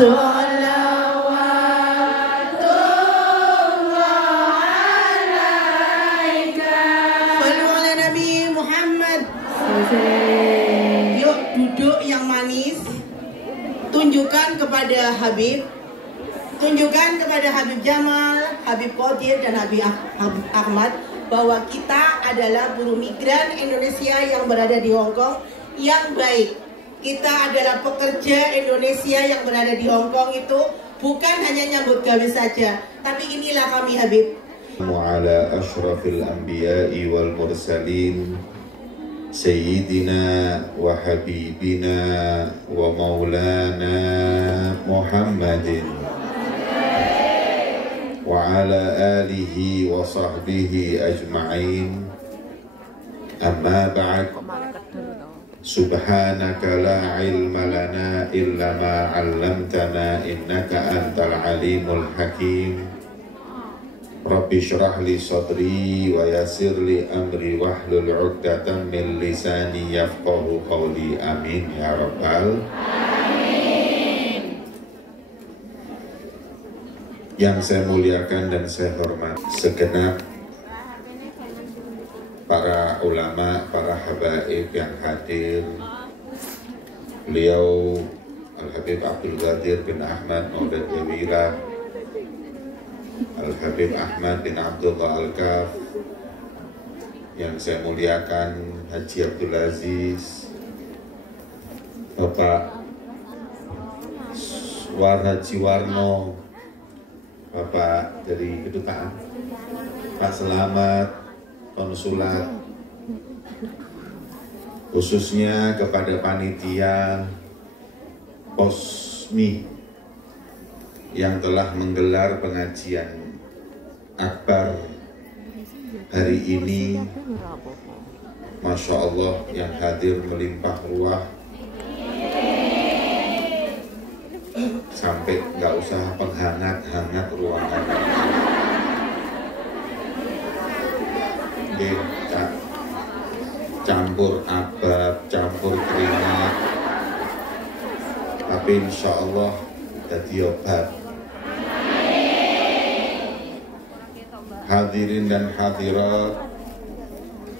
Yuk duduk yang manis. Tunjukkan kepada Habib, tunjukkan kepada Habib Jamal, Habib Qadir dan Habib Ahmad bahwa kita adalah buruh migran Indonesia yang berada di Hong Kong yang baik. Kita adalah pekerja Indonesia yang berada di Hong Kong itu bukan hanya nyambut gawe saja, tapi inilah kami Habib. Ala ashrafil anbiya'i wal mursalin Sayyidina wa habibina wa maulana Muhammadin wa ala alihi wa sahbihi ajma'in. Amma ba'd. Subhanaka la ilma lana illa ma 'allamtana innaka antal alimul hakim. Rabbi syrah li sadri wa yassir li amri wahlul 'uqdatam min lisani yafqahu qawli. Amin ya rabbal alamin. Yang saya muliakan dan saya hormat segenap para ulama, para habaib yang hadir. Beliau Al-Habib Abdul Qadir bin Ahmad Maulid Jawira, Al-Habib Ahmad bin Abdullah Al-Kaf, yang saya muliakan Haji Abdul Aziz, Bapak Haji Warno, Bapak dari Kedutaan, Pak Selamat, Konsulat, khususnya kepada panitia Posmi yang telah menggelar pengajian akbar hari ini. Masya Allah, yang hadir melimpah ruah, sampai nggak usah penghangat-hangat ruangan. Campur abab, campur keringat, tapi insya Allah jadi obat. Hadirin dan hadirat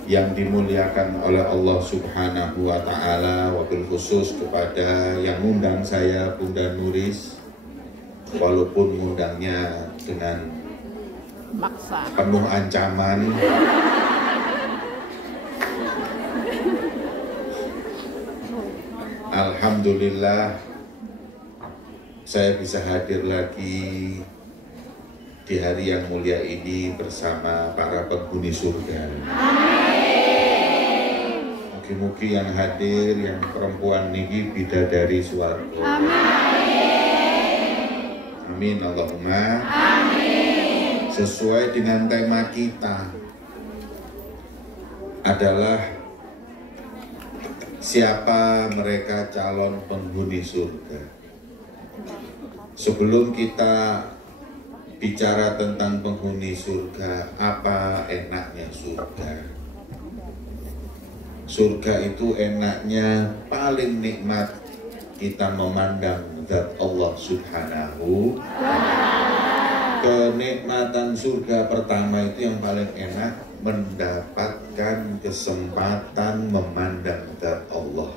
yang dimuliakan oleh Allah Subhanahu wa Ta'ala, wabil khusus kepada yang ngundang saya, Bunda Nuris, walaupun ngundangnya dengan penuh ancaman. Alhamdulillah saya bisa hadir lagi di hari yang mulia ini bersama para penghuni surga. Mugi-mugi yang hadir, yang perempuan niki bidadari swarga. Amin Allahumma amin. Sesuai dengan tema kita adalah siapa mereka calon penghuni surga. Sebelum kita bicara tentang penghuni surga, apa enaknya surga? Surga itu enaknya paling nikmat kita memandang zat Allah Subhanahu. Kenikmatan surga pertama itu yang paling enak, mendapatkan kesempatan memandang zat Allah.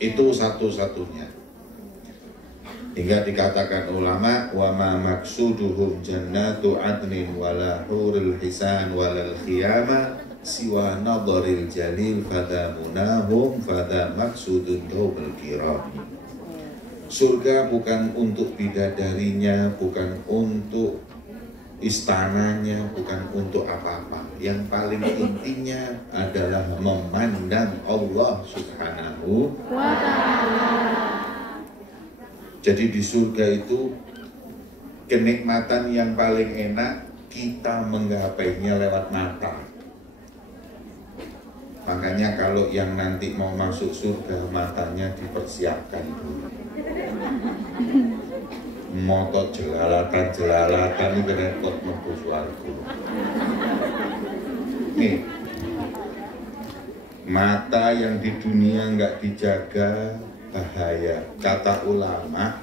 Itu satu-satunya. Hingga dikatakan ulama, wa ma maksuduhum jannatu adnin wala hurul hisan walal khiyama siwa nadharil jalil fadamunahum fada maksudun dhubul kirami. Surga bukan untuk bidadarinya, bukan untuk istananya, bukan untuk apa-apa. Yang paling intinya adalah memandang Allah Subhanahu wa Ta'ala. Jadi di surga itu kenikmatan yang paling enak kita menggapainya lewat mata. Makanya kalau yang nanti mau masuk surga, matanya dipersiapkan dulu. Moto jelalatan ini repot mlebu swarga. Nih, mata yang di dunia nggak dijaga bahaya. Kata ulama,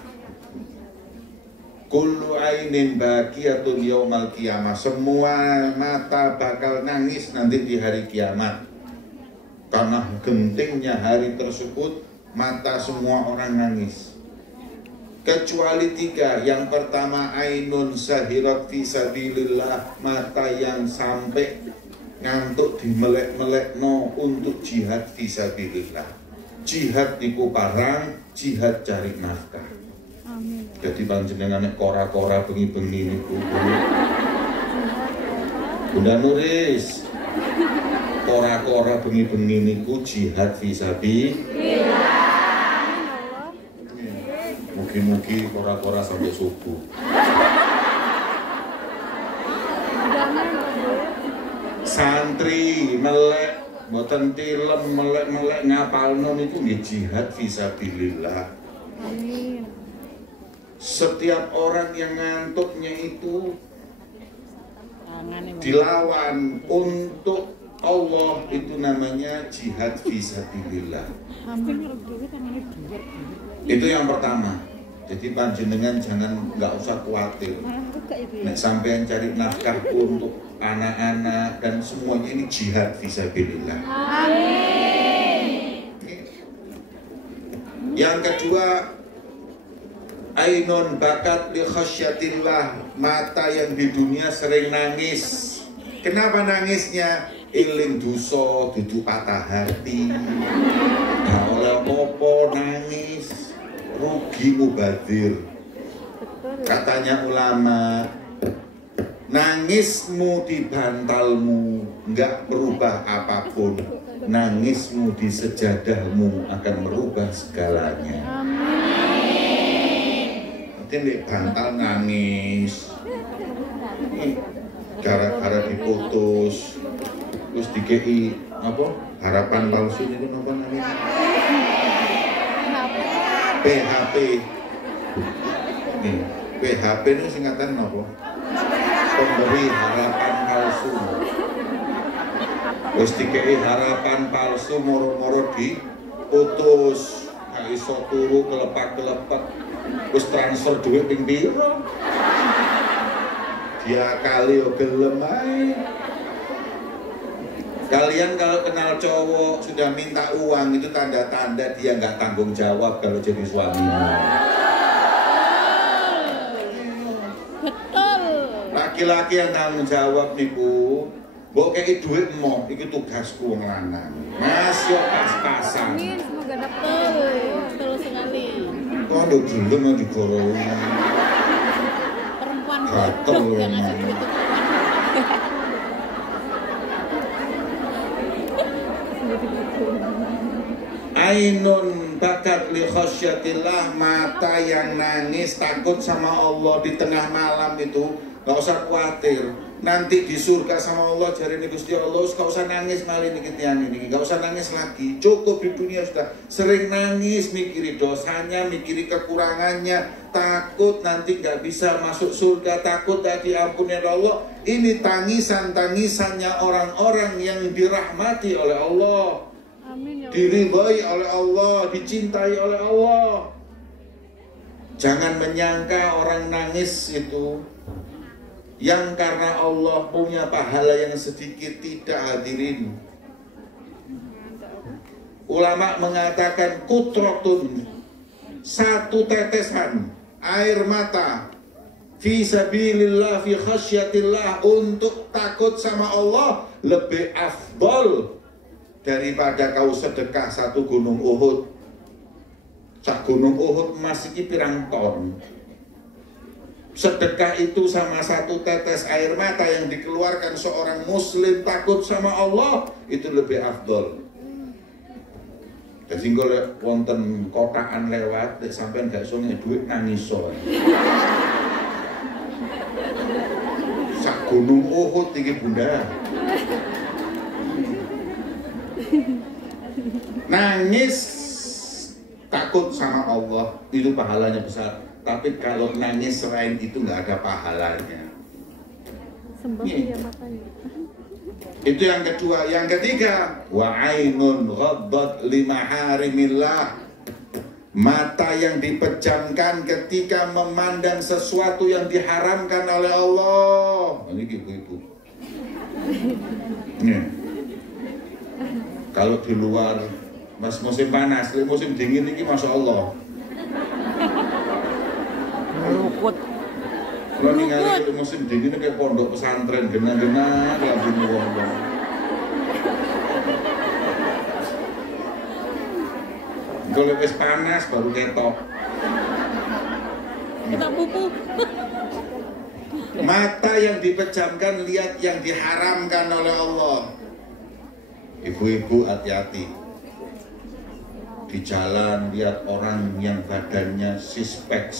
kullu ainin baqiyatun yaumal qiyamah. Semua mata bakal nangis nanti di hari kiamat. Karena gentingnya hari tersebut, mata semua orang nangis. Kecuali 3. Yang pertama, ainun sahirat fi sabilillah, mata yang sampai ngantuk dimelek-melekno untuk jihad fi sabilillah. Jihad niku parang, jihad cari nafkah. Amin. Jadi panjenengan nek kora-kora bengi-bengi niku. Bunda Nuris, kora-kora bengi-bengi niku jihad fi sabilillah. Mugi-mugi kora-kora sampai subuh. Santri melek mboten tilem melek-melek ngapalno niku nggih jihad fisabilillah. Amin. Setiap orang yang ngantuknya itu dilawan untuk Allah, itu namanya jihad fisabilillah. Itu yang pertama. Jadi panjenengan jangan nggak usah khawatir. Nek sampean cari nafkah untuk anak-anak dan semuanya ini jihad fisabilillah. Amin. Yang kedua, ainun bakat li khasyatillah, mata yang di dunia sering nangis. Kenapa nangisnya? Iling dosa, dudu patah hati, gak oleh apa-apa, nangis, rugi mubadir. Katanya ulama, nangismu di bantalmu nggak berubah apapun, nangismu di sejadahmu akan merubah segalanya. Nanti di bantal nangis, gara-gara diputus, terus dikei apa? Harapan palsu itu apa namanya? PHP. Nih, PHP itu singkatan apa? Pemberi harapan palsu. Terus dikei harapan palsu, moro-moro diputus, gak iso turu kelepak-kelepak, terus transfer duit ping piro? Dia kali yo gelem ae. Kalian kalau kenal cowok sudah minta uang, itu tanda-tanda dia nggak tanggung jawab kalau jadi suamimu. Betul. Laki-laki yang tanggung jawab niku, mbok kei duit mo, iki tugasku wong lanang. Mas yo pas-pasan. Amin, semoga dapat. Betul sekali. Kok nduk gelem digoroi. Perempuan bodoh yang ngasih duit. Ainun bakat li khasyatillah, mata yang nangis takut sama Allah di tengah malam itu. Gak usah khawatir, nanti di surga sama Allah jari ini Gusti Allah, gak usah nangis malin ini, gak usah nangis lagi. Cukup di dunia sudah sering nangis, mikiri dosanya, mikiri kekurangannya, takut nanti gak bisa masuk surga, takut gak diampuni oleh Allah. Ini tangisan-tangisannya orang-orang yang dirahmati oleh Allah, diridhai oleh Allah, dicintai oleh Allah. Jangan menyangka orang nangis itu yang karena Allah punya pahala yang sedikit, tidak, hadirin. Ulama mengatakan kutrotun, satu tetesan air mata fi sabilillah, fi khasyatillah, untuk takut sama Allah lebih afdol daripada kau sedekah satu gunung Uhud. Sak gunung Uhud emas iki pirang ton. Sedekah itu sama satu tetes air mata yang dikeluarkan seorang muslim takut sama Allah, itu lebih afdol. Jadi kalau wonten kotaan lewat, sampai nggak soalnya duit nangis soal. Sak gunung Uhud tinggi bunda. Nangis takut sama Allah itu pahalanya besar. Tapi kalau nangis selain itu nggak ada pahalanya. Itu yang kedua. Yang ketiga, wa ainun ghaddat limaharimillah, Mata yang dipejamkan ketika memandang sesuatu yang diharamkan oleh Allah. Ini ibu-ibu. Kalau di luar mas musim panas, musim dingin ini masya Allah. Lukut. Kalau ningali musim dingin kayak pondok pesantren genah-genah ya bingung. Kalau wis panas baru ketok. Kita pupu. Mata yang dipejamkan lihat yang diharamkan oleh Allah. Ibu-ibu hati-hati. Di jalan lihat orang yang badannya sispek.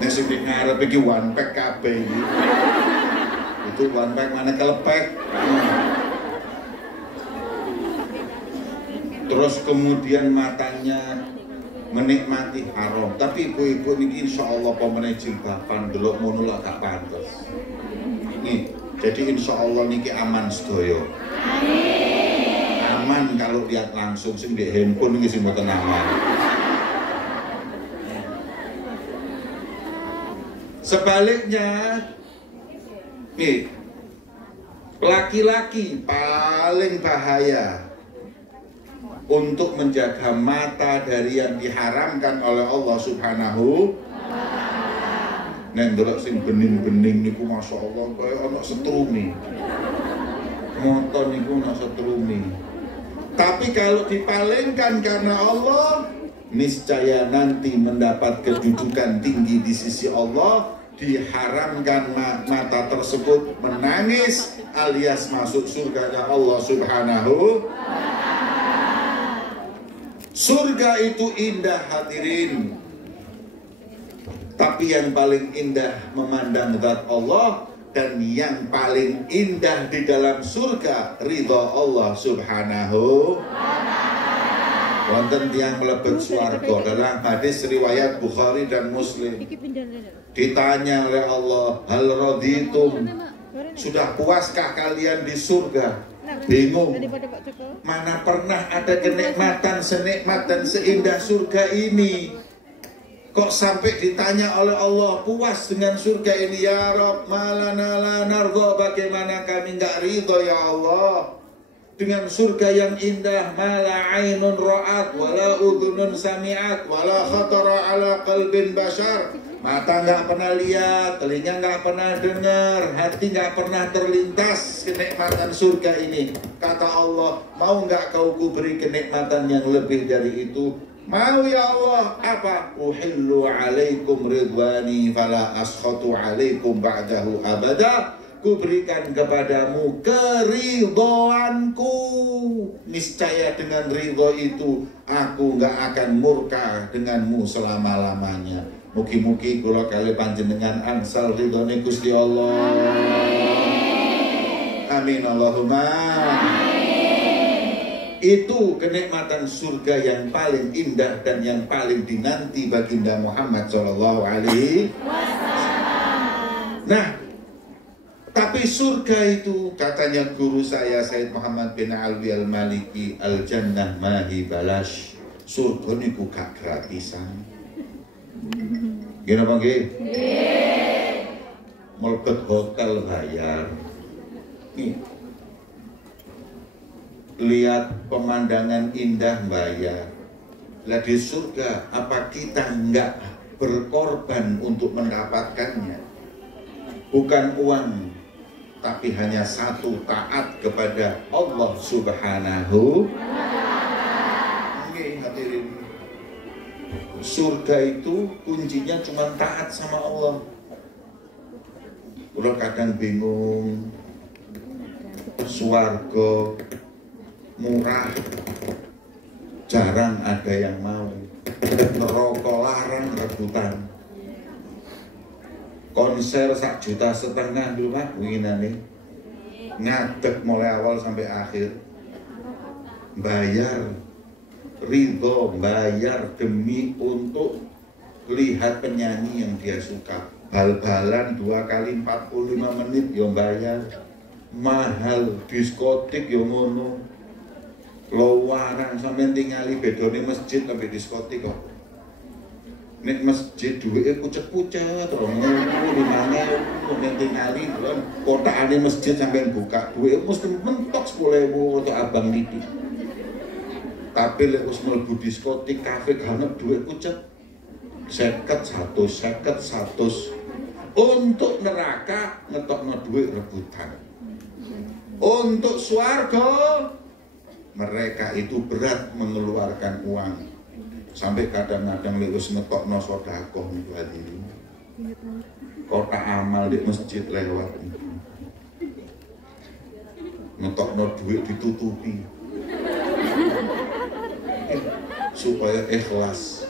Nek sing ngarep iki one pack kabeh iki. Itu one pack mana kelepek. Terus kemudian matanya menikmati haram. Tapi ibu-ibu ini insya Allah pemenang jilbaban delok ngono lak gak pantes. Nih, jadi insya Allah niki aman sedoyo. Aman kalau lihat langsung sing di handphone ini sing mboten aman. Sebaliknya, nih, laki-laki paling bahaya untuk menjaga mata dari yang diharamkan oleh Allah Subhanahu. Nek ndelok sing bening-bening niku masya Allah kaya ana setrumi. Motor niku ana setrumi. Tapi kalau dipalingkan karena Allah, niscaya nanti mendapat kedudukan tinggi di sisi Allah. Diharamkan mata tersebut menangis alias masuk surganya Allah Subhanahu. Surga itu indah hadirin. Tapi yang paling indah memandang zat Allah, dan yang paling indah di dalam surga ridha Allah Subhanahu. Wonten tiyang mlebet swarga dalam hadis riwayat Bukhari dan Muslim. Ditanya oleh Allah, hal raditum, sudah puaskah kalian di surga? Bingung. Mana pernah ada kenikmatan senikmat dan seindah surga ini? Kok sampai ditanya oleh Allah, puas dengan surga ini ya Rabb, malana la nardha, bagaimana kami enggak ridho ya Allah dengan surga yang indah, mala ainun ra'at wala udhunun sami'at wala khatara ala qalbin bashar. Mata nggak pernah lihat, telinga nggak pernah dengar, hati nggak pernah terlintas kenikmatan surga ini. Kata Allah, mau nggak kau kuberi kenikmatan yang lebih dari itu? Mau ya Allah. Apa? Uhillu alaikum ridwani fala askhatu alaikum ba'dahu abada. Kuberikan kepadamu keridhoanku. Niscaya dengan ridho itu aku nggak akan murka denganmu selama-lamanya. Mugi-mugi kula kali panjenengan angsal ridhone Gusti Allah. Amin Allahumma. Itu kenikmatan surga yang paling indah dan yang paling dinanti baginda Muhammad sallallahu alaihi wasallam. Nah, tapi surga itu katanya guru saya Said Muhammad bin Alwi al-Maliki, al-jannah mahi balash. Surga niku gak gratisan. Gini apa nggih? Melebet hotel bayar. Nih. Lihat pemandangan indah bayar. Lah di surga apa kita enggak berkorban untuk mendapatkannya? Bukan uang, tapi hanya satu, taat kepada Allah Subhanahu. Nggih, hadirin. Surga itu kuncinya cuma taat sama Allah. Udah kadang bingung, swarga murah, jarang ada yang mau. Neraka larang rebutan. Konser 1,5 juta dulu Pak, winginane. Ngadeg mulai awal sampai akhir. Bayar, ridho, bayar demi untuk lihat penyanyi yang dia suka. Bal-balan 2 kali 45 menit yo bayar. Mahal diskotik yo ngono. Lowaran Tenang, sampean tingali bedone masjid sampai diskotik kok. Nek masjid duwike pucet-pucet, 2.000, 5.000, nek tingali kotakane masjid sampean buka, duwike mesti mentok 10.000 untuk abang titik. Tapi lek wis mlebu diskotik, kafe ganek duwik pucet 50, 100. Untuk neraka ngetokno duit rebutan. Untuk swarga mereka itu berat mengeluarkan uang. Sampai kadang-kadang lewis ngetokno sedekah niku hadirin. Kota amal di masjid lewat. Ngetokno duit ditutupi. Supaya ikhlas.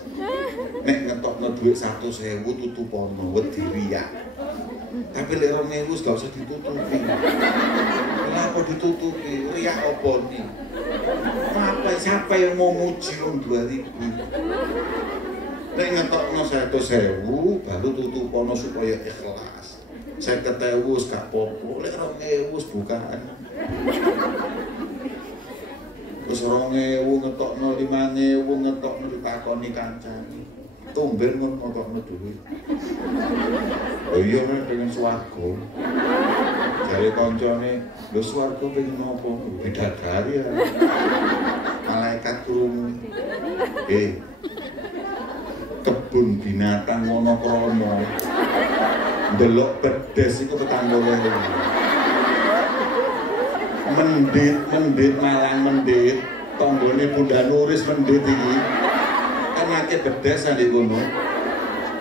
Nek ngetokno duit 100.000 tutupono wedi riya. Tapi lek 2.000 gak usah ditutupi. Kenapa ditutupi? Riya apa nih? Siapa yang mau muji 2.000? Nek ngetokno 100.000 baru tutupono supaya ikhlas. 50.000 gak apa-apa, lek 2.000 bukaan. Terus 2.000 ngetokno 5.000 ngetokno ditakoni kancane. Tumben ngetokno duit. Oh iya men pengen swarga. Jare kancane, "Lho swarga pengen nopo?" Bidadari ya. Malaikat turun. Kebun binatang Wonokromo. Ndelok bedes iku tetanggane. Mendit malang mendit, tonggone Bunda Nuris mendit iki. Kan akeh bedes nek ngono.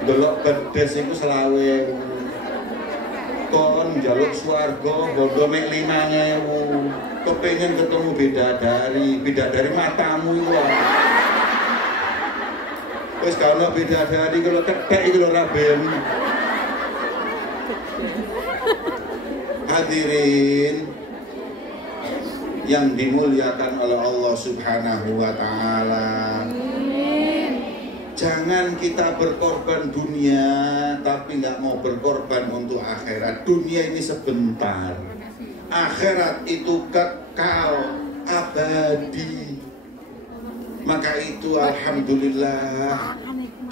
Delok bedes iku 20.000. Kon njaluk swarga bondo mek 5.000. Kepengin ketemu bidadari matamu iku. Wis gak ono bidadari kalau kethek iki lho ra ben. Hadirin yang dimuliakan oleh Allah Subhanahu wa Ta'ala. Jangan kita berkorban dunia tapi nggak mau berkorban untuk akhirat. Dunia ini sebentar, akhirat itu kekal abadi. Maka itu alhamdulillah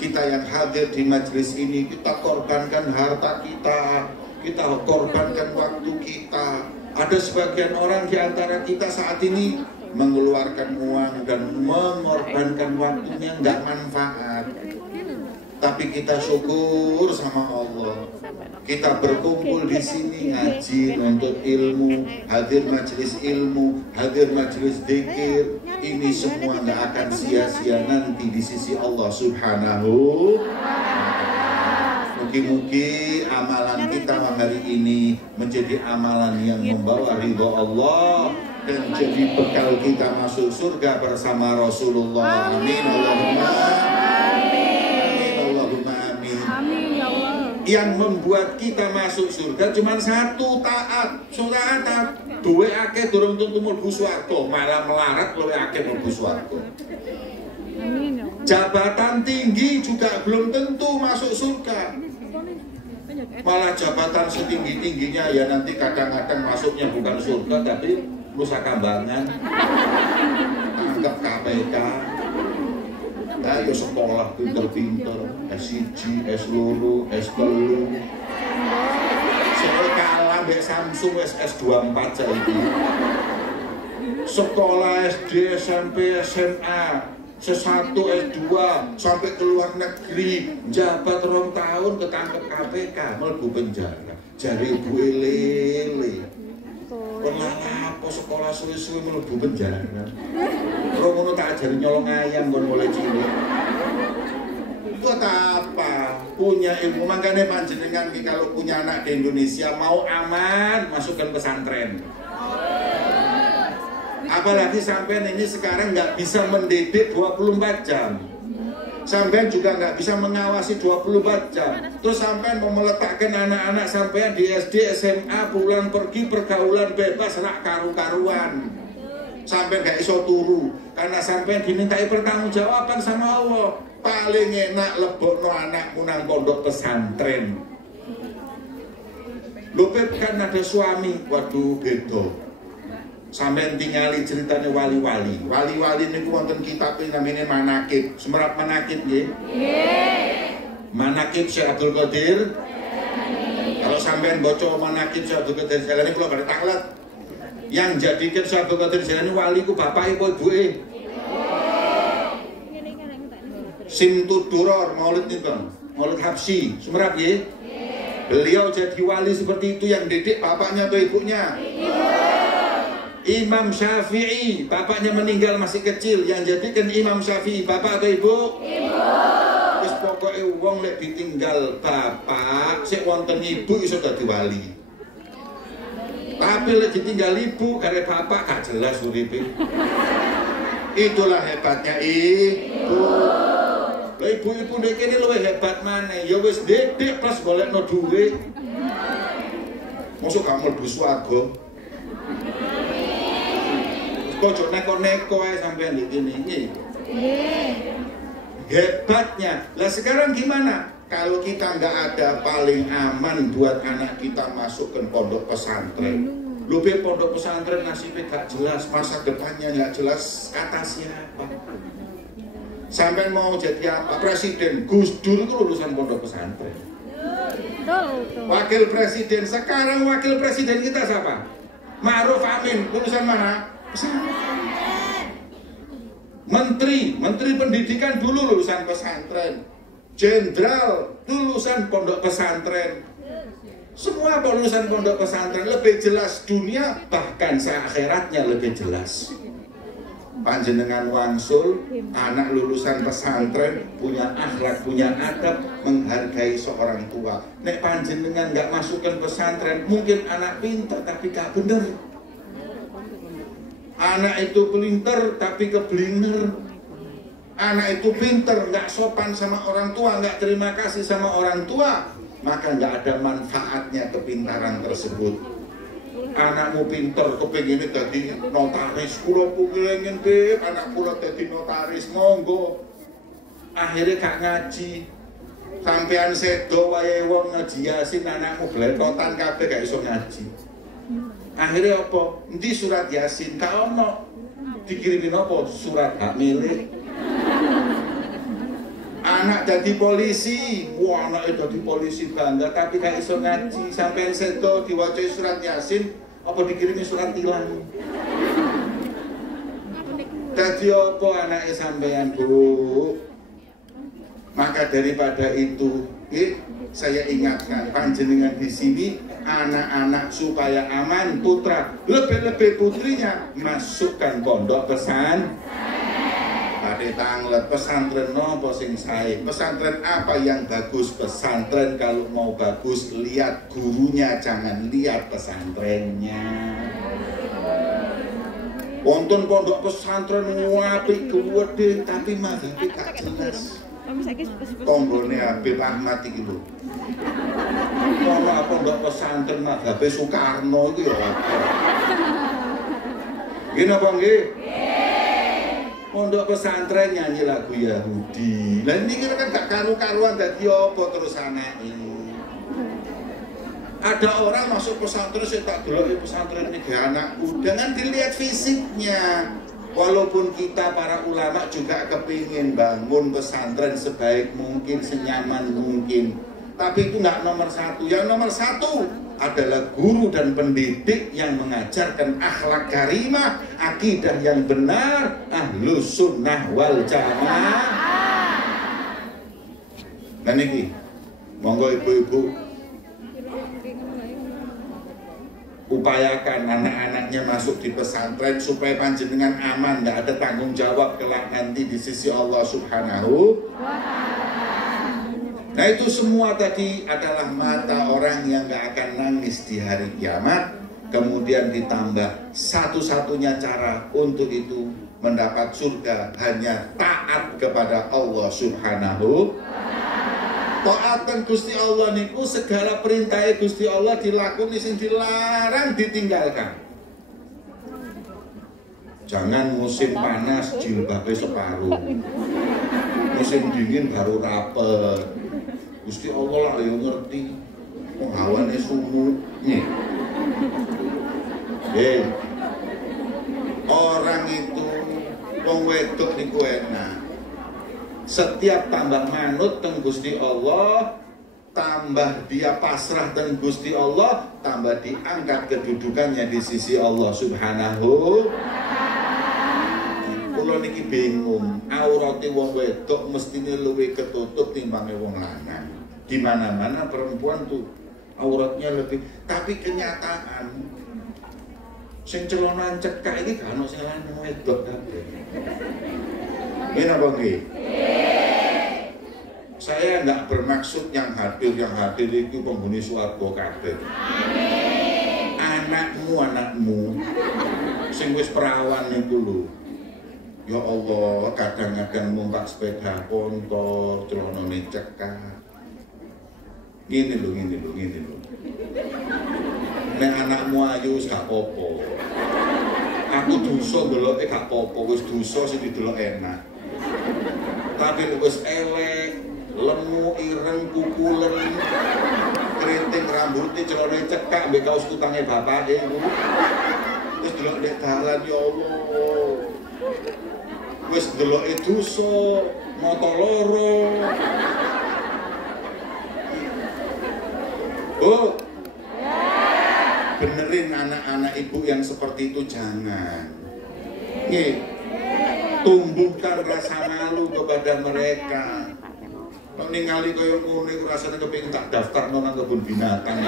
kita yang hadir di majelis ini, kita korbankan harta kita korbankan waktu kita. Ada sebagian orang di antara kita saat ini mengeluarkan uang dan mengorbankan waktunya nggak manfaat. Tapi kita syukur sama Allah. Kita berkumpul di sini ngaji, nuntut ilmu, hadir majelis ilmu, hadir majelis zikir. Ini semua nggak akan sia-sia nanti di sisi Allah Subhanahu. Mugi-mugi amalan kita hari ini menjadi amalan yang membawa ridho Allah dan jadi bekal kita masuk surga bersama Rasulullah. Amin Allahumma amin. Allahumma amin. Amin ya Allah. Yang membuat kita masuk surga cuma satu, taat. Surga taat. Duwe akeh durung tentu mlebu swarga, malah melarat luwih akeh mlebu swarga. Jabatan tinggi juga belum tentu masuk surga. Malah jabatan setinggi-tingginya ya nanti kadang-kadang masuknya bukan surga tapi Nusa Kambangan, anggap KPK. Ayo sekolah pinter-pinter, S1, S2, S3. Soalnya kalah mbek Samsung S24 saiki. Sekolah SD, SMP, SMA, S1, S2 sampai ke luar negeri, jabat 2 tahun ketangkep KPK, mlebu penjara. Jari ibu lele. Pernah apa sekolah suwe-suwe mlebu penjara. Ora ngono tak ajari nyolong ayam kon mulai cilik. Buat apa? Punya ilmu, makanya panjenengan kalau punya anak di Indonesia mau aman masukkan pesantren. Apalagi sampean ini sekarang nggak bisa mendidik 24 jam. Sampean juga nggak bisa mengawasi 24 jam. Terus sampean mau meletakkan anak-anak sampean di SD, SMA, pulang pergi pergaulan bebas, rak karu-karuan. Sampean nggak iso turu karena sampean dimintai pertanggungjawaban sama Allah. Paling enak lebokno anakmu nang pondok pesantren. Lho kan ada suami, waduh beda. Sampai tingali ceritanya wali-wali. Wali-wali niku wonten kitab namanya Manaqib. Semerap Manaqib nggih? Nggih. Manaqib Syekh Abdul Qadir. Kalau sampean baca Manaqib Syekh Abdul Qadir Jailani kula badhe taklet. Yang jadikan Syekh Abdul Qadir Jailani wali ku bapake apa ibuke? Simtud Duror Maulid niku. Maulid Habsyi. Semerap nggih? Beliau jadi wali seperti itu yang didik bapaknya atau ibunya? Imam Syafi'i, bapaknya meninggal masih kecil, yang jadikan Imam Syafi'i bapak atau ibu? Ibu. Terus pokoknya wong lek ditinggal bapak, sik wonten ibu iso dadi wali. Tapi lek ditinggal ibu kare bapak gak jelas uripe. Itulah hebatnya ibu. Lah ibu-ibu nek kene luwih hebat maneh, ya wis dedek pas golekno dhuwit. Mosok gak mlebu swarga. Kok neko-neko aja sampean di sini. Hebatnya. Lah sekarang gimana? Kalau kita nggak ada paling aman buat anak kita masuk ke pondok pesantren. Lebih pondok pesantren nasibnya gak jelas, masa depannya nggak jelas, kata siapa? Sampai mau jadi apa? Presiden Gus Dur itu lulusan pondok pesantren. Wakil presiden sekarang wakil presiden kita siapa? Ma'ruf Amin lulusan mana? Pesantren. Menteri pendidikan dulu lulusan pesantren. Jenderal lulusan pondok pesantren. Semua lulusan pondok pesantren, lebih jelas dunia bahkan seakhiratnya lebih jelas. Panjenengan wangsul anak lulusan pesantren punya akhlak, punya adab, menghargai seorang tua. Nek panjenengan nggak masukkan pesantren, mungkin anak pintar tapi gak bener. Anak itu pelinter tapi keblinger. Anak itu pinter, nggak sopan sama orang tua, nggak terima kasih sama orang tua, maka nggak ada manfaatnya kepintaran tersebut. Anakmu pinter, kepingin jadi notaris, kula pengen deh, anak kula jadi notaris, monggo. Akhirnya gak ngaji, sampean sedo wayahe wong ngaji Yasin, anakmu gletotan kabeh gak iso ngaji. Akhirnya apa? Nanti surat Yasin, gak ono. Dikirimin apa? Surat hak milik. Anak jadi polisi, wah anaknya jadi polisi bangga, tapi gak iso ngaji. Sampai sedo diwaca surat Yasin, apa dikirimin surat tilang. Jadi apa anaknya sampean bu? Maka daripada itu, saya ingatkan panjenengan di sini. Anak-anak supaya aman, putra lebih-lebih putrinya masukkan pondok pesantren. Ade tanglet pesantren nopo sing sae. Pesantren apa yang bagus? Pesantren kalau mau bagus lihat gurunya, jangan lihat pesantrennya. Wonten pondok pesantren apik gede tapi mazhabe gak jelas. Tonggone Habib Ahmad iki lho. Ono apa pondok pesantren mazhabe Soekarno iki ya. Gini apa nggih? Pondok pesantren nyanyi lagu Yahudi. Lah ini kita kan gak karu-karuan dadi apa terus anake. Ada orang masuk pesantren saya tak delok pesantren iki anakku. Dengan dilihat fisiknya. Walaupun kita para ulama juga kepingin bangun pesantren sebaik mungkin, senyaman mungkin, tapi itu nggak nomor satu. Yang nomor satu adalah guru dan pendidik yang mengajarkan akhlak karimah, akidah yang benar, ahlus sunnah wal jamaah. Nah niki, monggo ibu-ibu upayakan anak-anaknya masuk di pesantren supaya panjenengan aman, tidak ada tanggung jawab kelak nanti di sisi Allah Subhanahu. Nah itu semua tadi adalah mata orang yang gak akan nangis di hari kiamat. Kemudian ditambah satu-satunya cara untuk itu mendapat surga hanya taat kepada Allah Subhanahu. Taatan Gusti Allah niku segala perintah Gusti Allah dilakoni, sing dilarang ditinggalkan. Jangan musim panas jilbabe separuh, musim dingin baru rapet. Gusti Allah lah yang ngerti. Hawane sumu nih. orang itu wong wedok niku enak. Setiap tambah manut teng Gusti Allah, tambah dia pasrah teng Gusti Allah, tambah diangkat kedudukannya di sisi Allah Subhanahu. Kula niki bingung, aurate wong wedok mestine luwih ketutup timbang wong lanang. Di mana-mana perempuan tuh auratnya lebih, tapi kenyataan sing celonan cekak iki gak ono sing lanang wedok kabeh. Ngene apa nggih? Saya enggak bermaksud yang hadir itu penghuni swarga kabeh. Anakmu sing wis perawan niku lho. Ya Allah, kadang-kadang numpak sepeda motor, celanane cekak. Gini lho. Nek anakmu ayu gak apa-apa. Aku dosa ndeloke gak apa-apa, wis dosa sing didelok enak. Tapi wis elek, lemu, ireng, kukulen, keriting rambutnya, celana cekak, mbek kaos kutange bapake iku. Wis delok nek dalan ya Allah. Wis deloke dosa, mata loro. Oh. Benerin anak-anak ibu yang seperti itu jangan. Nih, tumbuhkan rasa malu kepada mereka. Kalau ningali koyo ngono iku rasane kepengin tak daftar nang kebun binatang.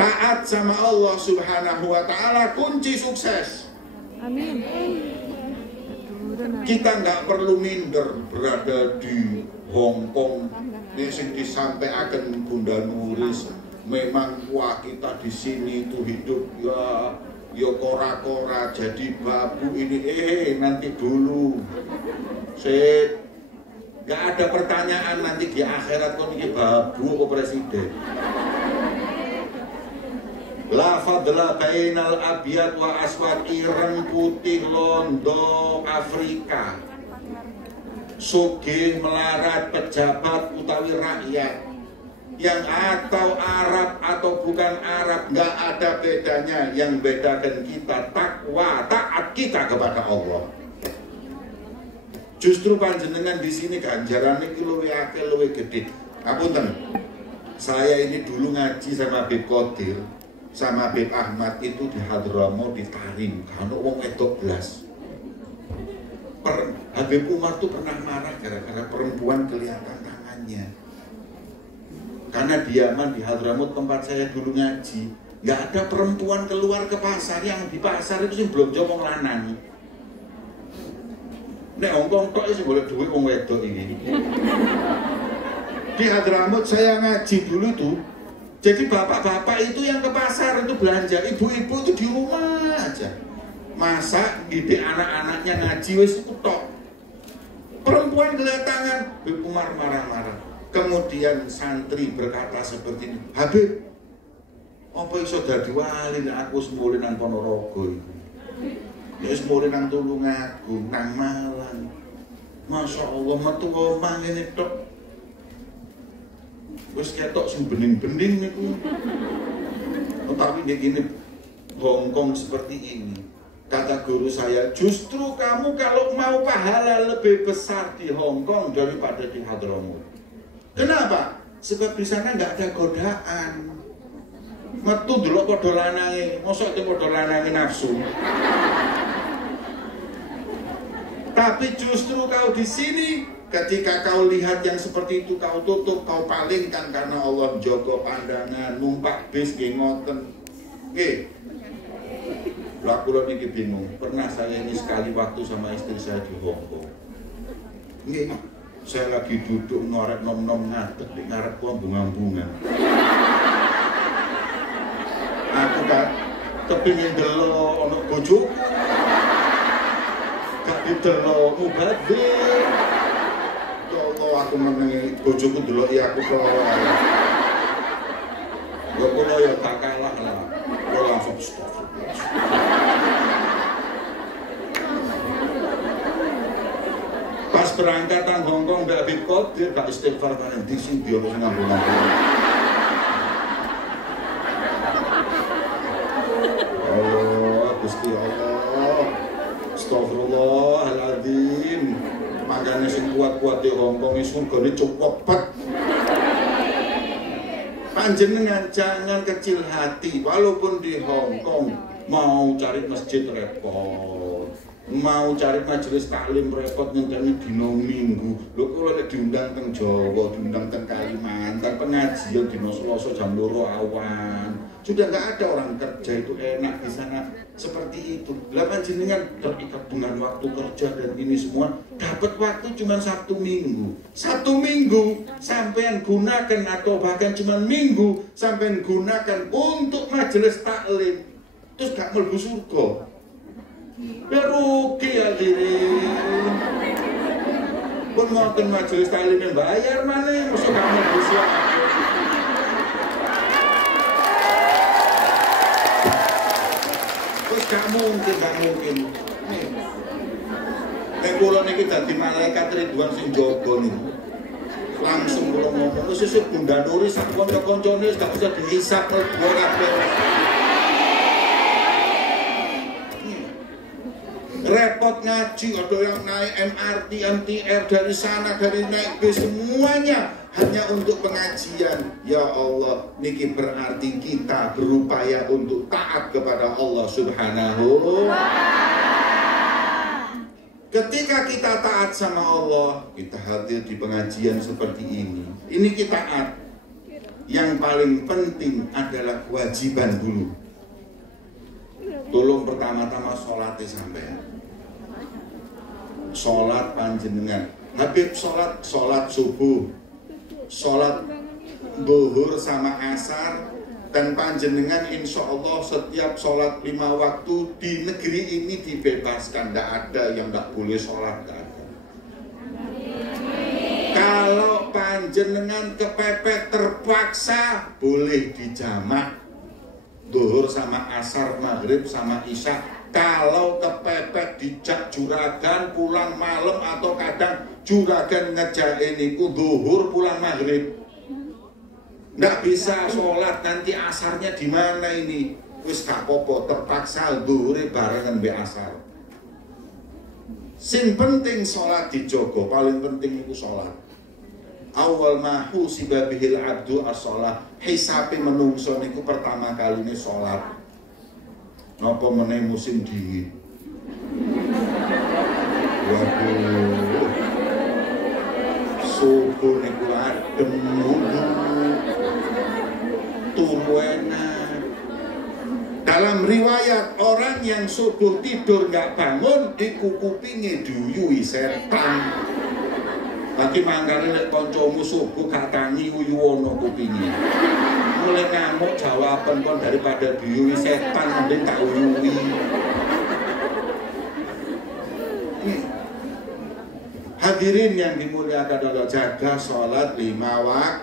Taat sama Allah Subhanahu wa taala kunci sukses. Amin. Kita nggak perlu minder berada di Hong Kong. Ini sing disampaikan Bunda Nuris, memang wah kita di sini itu hidup ya kora-kora jadi babu ini nanti dulu. Nggak ada pertanyaan nanti di akhirat kok ini babu apa presiden. La fadla bainal abyad wa aswad, ireng putih londo Afrika, sugih melarat pejabat utawi rakyat, yang atau Arab atau bukan Arab, nggak ada bedanya. Yang bedakan kita takwa, taat kita kepada Allah. Justru panjenengan di sini ganjarannya iki luwih akeh luwih gede. Ngapunten, saya ini dulu ngaji sama Habib Qadir sama Habib Ahmad itu di Hadramaut di Tarim, kan wong wedok blas. Habib Umar tuh pernah marah gara-gara perempuan kelihatan tangannya. Karena diaman di Hadramaut tempat saya dulu ngaji, nggak ada perempuan keluar ke pasar, yang di pasar itu sih belum jomong lanang. Nek Hongkong tok sih boleh duit wong wedok ini. Di Hadramaut saya ngaji dulu tuh. Jadi bapak-bapak itu yang ke pasar itu belanja, ibu-ibu itu di rumah aja. Masak, didik anak-anaknya ngaji wis tok. Perempuan gelatangan, Habib Umar marah-marah. Kemudian santri berkata seperti ini, Habib, apa iso dadi wali nek aku semule nang Ponorogo iki. Ya semule nang Tulungagung, nang Malang. Masya Allah metu omah ngene tok. Wis ketok sing bening-bening niku. Tapi gini Hongkong seperti ini. Kata guru saya, justru kamu kalau mau pahala lebih besar di Hongkong daripada di Hadramaut. Kenapa? Sebab di sana nggak ada godaan. Metu delok padha lanange, mosok itu padha lanange nafsu. Tapi justru kau di sini, ketika kau lihat yang seperti itu, kau tutup, kau palingkan karena Allah jogo pandangan, numpak bis nggih ngoten. Nggih. Lah kula niki bingung. Pernah saya ini sekali waktu sama istri saya di Hongkong. Nggih. Saya lagi duduk ngorek nom-nom ngadeg di ngarep bunga-bunga. Aku kan kepingin delok ono bojoku. Gak didelok mubadir. Ya Allah, aku menengi bojoku deloki aku kok. Ya kula ya gak kalah lah. Kula langsung stop. Pas berangkatan Hongkong Mbak Habib Qadir gak istighfar kan di sini dia harus ngambung. Astagfirullahaladzim. Makanya sing kuat-kuat di Hongkong itu surgane cepet. Panjenengan jangan kecil hati, walaupun di Hongkong mau cari masjid repot, mau cari majelis taklim repot, ngenteni dina Minggu. Lho kula nek diundang teng Jawa, diundang teng Kalimantan, pengajian dina Selasa jam 2 awan. Sudah nggak ada orang kerja itu enak di sana seperti itu. Lah panjenengan terikat dengan waktu kerja dan ini semua, dapat waktu cuma Sabtu Minggu. Sabtu Minggu sampean gunakan atau bahkan cuma Minggu sampean gunakan untuk majelis taklim. Terus gak mlebu surga. Ya rugi akhirnya. Pun ngoten majelis taklim bayar maneh mesti gak mlebu surga. Gak mungkin. Nek kula niki dadi malaikat Ridwan sing jaga niku. Langsung kula ngomong, wis sesuk Bunda Nuri sak kanca-kancane gak usah dihisab mlebu kabeh. Repot ngaji, ada yang naik MRT, MTR dari sana, dari naik bis, semuanya hanya untuk pengajian. Ya Allah, niki berarti kita berupaya untuk taat kepada Allah Subhanahu. Ketika kita taat sama Allah, kita hadir di pengajian seperti ini. Ini kita taat. Yang paling penting adalah kewajiban dulu. Tolong pertama-tama sholatnya sampai. Sholat panjenengan. Habib sholat subuh, sholat zuhur sama asar, dan panjenengan insya Allah setiap sholat 5 waktu di negeri ini dibebaskan. Tidak ada yang tidak boleh sholat, tidak ada. Kalau panjenengan kepepet terpaksa boleh dijamak zuhur sama asar, maghrib sama isya. Kalau kepepet dijak juragan pulang malam atau kadang juragan ngejain iku zuhur pulang maghrib, nggak bisa sholat, nanti asarnya di mana ini? Wis gak apa-apa, terpaksa zuhure barengan be asar. Sing penting sholat dijogo, paling penting itu sholat. Awal mahu sibabihil abdu as-sholat. Hisabe menungso niku pertama kali ini sholat. Napa meneh musim dingin. Waduh. Subuh niku adem wudu. Turu enak. Dalam riwayat orang yang subuh tidur nggak bangun iku kupinge duyui setan. Lagi mangkane lek kancamu subuh gak tangi uyuwono kupinge. Mulai ngamuk jawaban kon daripada duyui setan mending tak uyui. Hadirin yang dimuliakan Allah, jaga sholat 5 waktu.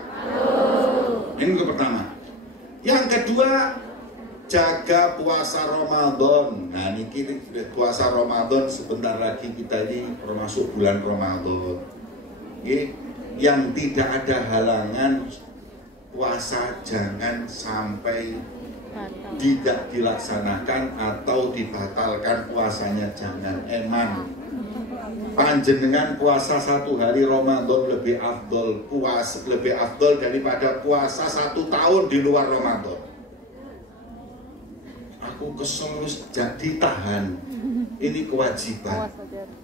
Ini yang pertama. Yang kedua, jaga puasa Ramadan. Nah ini puasa Ramadan sebentar lagi kita ini termasuk bulan Ramadan. Yang tidak ada halangan puasa jangan sampai tidak dilaksanakan atau dibatalkan puasanya, jangan. Eman panjenengan puasa 1 hari Ramadan lebih afdol daripada puasa 1 tahun di luar Ramadan. Aku kesel jadi tahan, ini kewajiban.